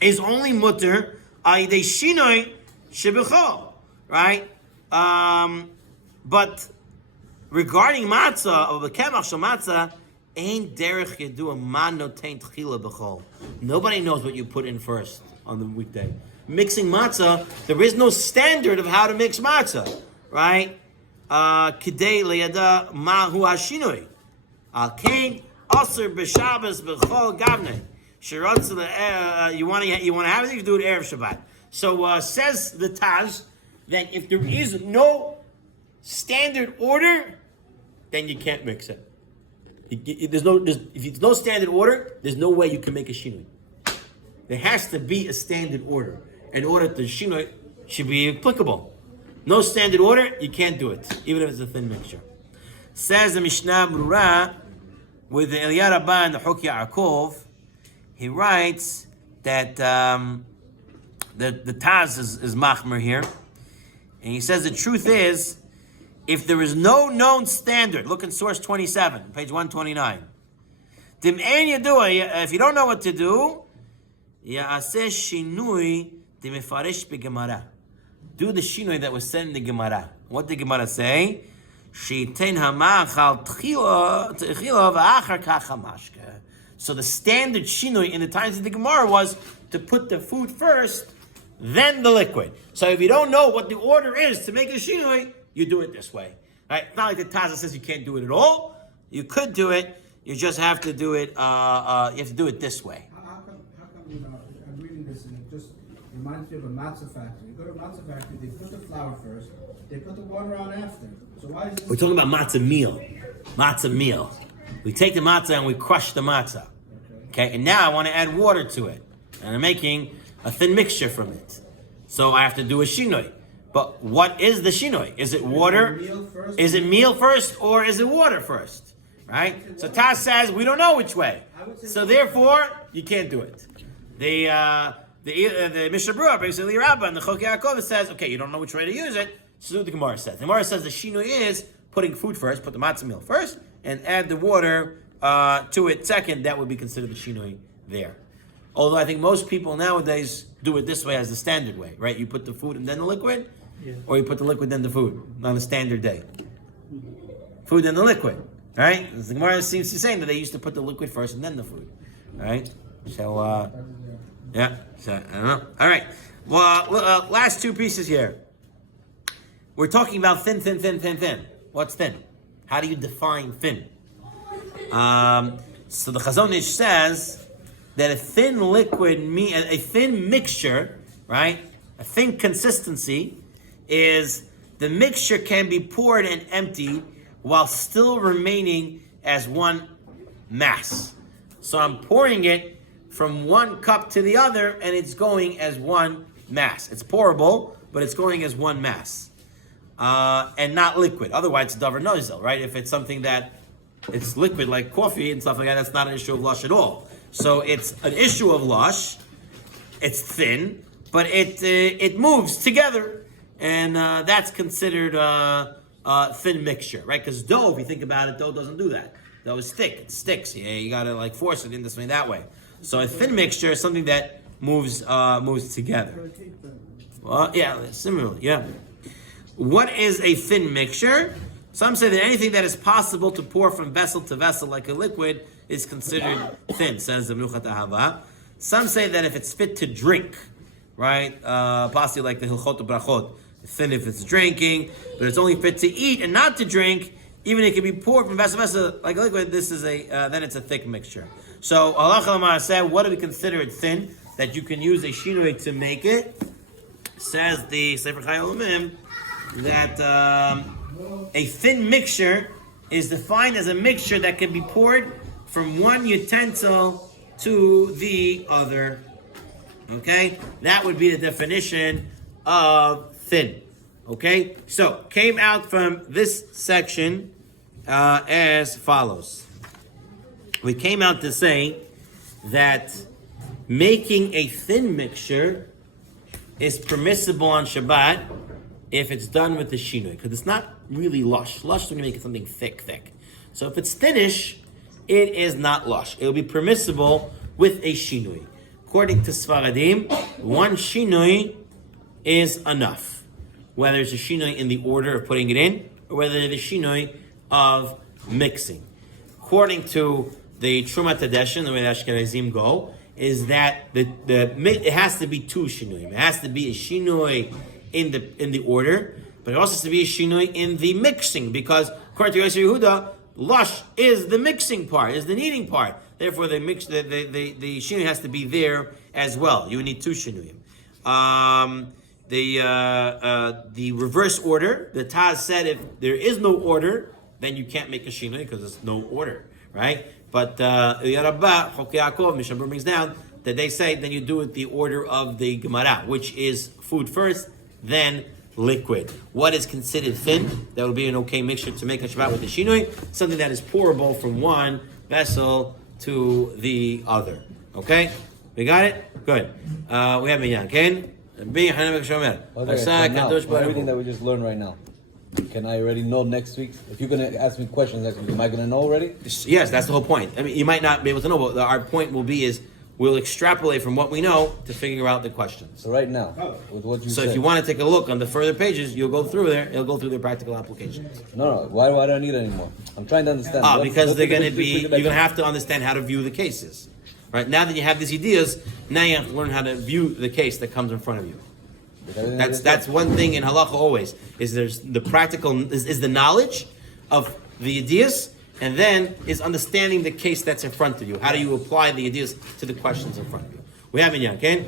is only mutter ayidei shinoi shebechol, right? But regarding matzah, of the kemach shel matzah, ain't derech yedua man notein tchila bechol. Nobody knows what you put in first on the weekday. Mixing matzah, there is no standard of how to mix matzah, right? Kidei leyada mahu hashinoi. Al kain aser b'Shabbos b'chol gavnei. You want to have it, you do it erev Shabbat. So says the Taz that if there is no standard order, then you can't mix it. If there's no standard order, there's no way you can make a shinui. There has to be a standard order in order to shinui should be applicable. No standard order, you can't do it, even if it's a thin mixture. Says the Mishnah Brura with the Eliyah Rabbah and the Chok Yaakov. He writes that the Taz is machmer here, and he says the truth is, if there is no known standard, look in source 27, page 129. If you don't know what to do, do the shinui that was said in the Gemara. What did the Gemara say? So the standard shinui in the times of the Gemara was to put the food first, then the liquid. So if you don't know what the order is to make a shinui, you do it this way. Right? It's not like the Taza says you can't do it at all. You could do it. You just have to do it. You have to do it this way. How come I'm reading this and it just reminds me of a matzah factory. You go to a matzah factory, they put the flour first, they put the water on after. So why is this? We're talking about matzah meal. Matzah meal. We take the matzah and we crush the matzah. Okay, and now I want to add water to it. And I'm making a thin mixture from it. So I have to do a shinoi. But what is the shinoi? Is it water? Is it meal first or is it water first? Right? So Taz says we don't know which way. So therefore, you can't do it. The Mishnah Brura, basically Rabbah, and the Chok Yaakov says, okay, you don't know which way to use it. So what the Gemara says. The Gemara says the shinoi is putting food first, put the matzah meal first, and add the water to it second. That would be considered the shinoi there. Although I think most people nowadays do it this way as the standard way, right? You put the food and then the liquid, or you put the liquid then the food on a standard day. food than the liquid. Right? The Gemara seems to be saying that they used to put the liquid first and then the food. Right? So, yeah. So, I don't know. All right. Well, last two pieces here. We're talking about thin. What's thin? How do you define thin? So the Chazon Ish says that a thin liquid, a thin mixture, right? A thin consistency is the mixture can be poured and emptied while still remaining as one mass. So I'm pouring it from one cup to the other and it's going as one mass. It's pourable, but it's going as one mass. And not liquid. Otherwise, it's davar nozel, right? If it's something that it's liquid like coffee and stuff like that, that's not an issue of lush at all. So it's an issue of lush. It's thin, but it moves together, and that's considered a thin mixture, right? Because dough, if you think about it, dough doesn't do that. Dough is thick; it sticks. Yeah, you gotta like force it in this way, that way. So a thin mixture is something that moves together. Well, yeah, similarly, yeah. What is a thin mixture? Some say that anything that is possible to pour from vessel to vessel like a liquid is considered thin, says the Menuchat Ahava. Some say that if it's fit to drink, right? Possibly like the Hilchot Brachot, thin if it's drinking, but it's only fit to eat and not to drink. Even it can be poured from vessel to vessel like a liquid. This is then it's a thick mixture. So Allah Lamar said, what do we consider it thin? That you can use a shinui to make it. Says the Sefer Chayei that a thin mixture is defined as a mixture that can be poured from one utensil to the other. Okay? That would be the definition of thin. Okay? So, came out from this section as follows. We came out to say that making a thin mixture is permissible on Shabbat if it's done with the shinui, because it's not really lush. Lush is going to make it something thick. So if it's thinnish, it is not lush. It will be permissible with a shinui. According to Sfaradim, one shinui is enough. Whether it's a shinui in the order of putting it in, or whether it's a shinui of mixing. According to the Truma Tadeshin, the way the Ashkenazim go, is that it has to be two shinui. It has to be a shinui in the order, but it also has to be a shinui in the mixing, because according to Yosef Yehuda, lush is the mixing part, is the kneading part. Therefore, the shinui has to be there as well. You need two shinuyim. The reverse order, the Taz said if there is no order, then you can't make a shinui because there's no order, right? But Yarabba, Chok Yaakov, Mishabur brings down that they say then you do it the order of the Gemara, which is food first, then liquid. What is considered thin? That would be an okay mixture to make a Shabbat with the shinui, something that is pourable from one vessel to the other. Okay? We got it? Good. We have Minyan. Ken? Okay, from everything that we just learned right now, can I already know next week? If you're going to ask me questions next week, am I going to know already? Yes, that's the whole point. I mean, you might not be able to know, but our point will be is we'll extrapolate from what we know to figure out the questions. So right now, with what you said. So if you want to take a look on the further pages, you'll go through there. It'll go through their practical applications. No. Why do I need it anymore? I'm trying to understand. Because they're going to be. You're going to have to understand how to view the cases. Right now that you have these ideas, now you have to learn how to view the case that comes in front of you. That's one thing in halacha always is there's the practical is the knowledge of the ideas, and then is understanding the case that's in front of you. How do you apply the ideas to the questions in front of you? We have in Yan, okay?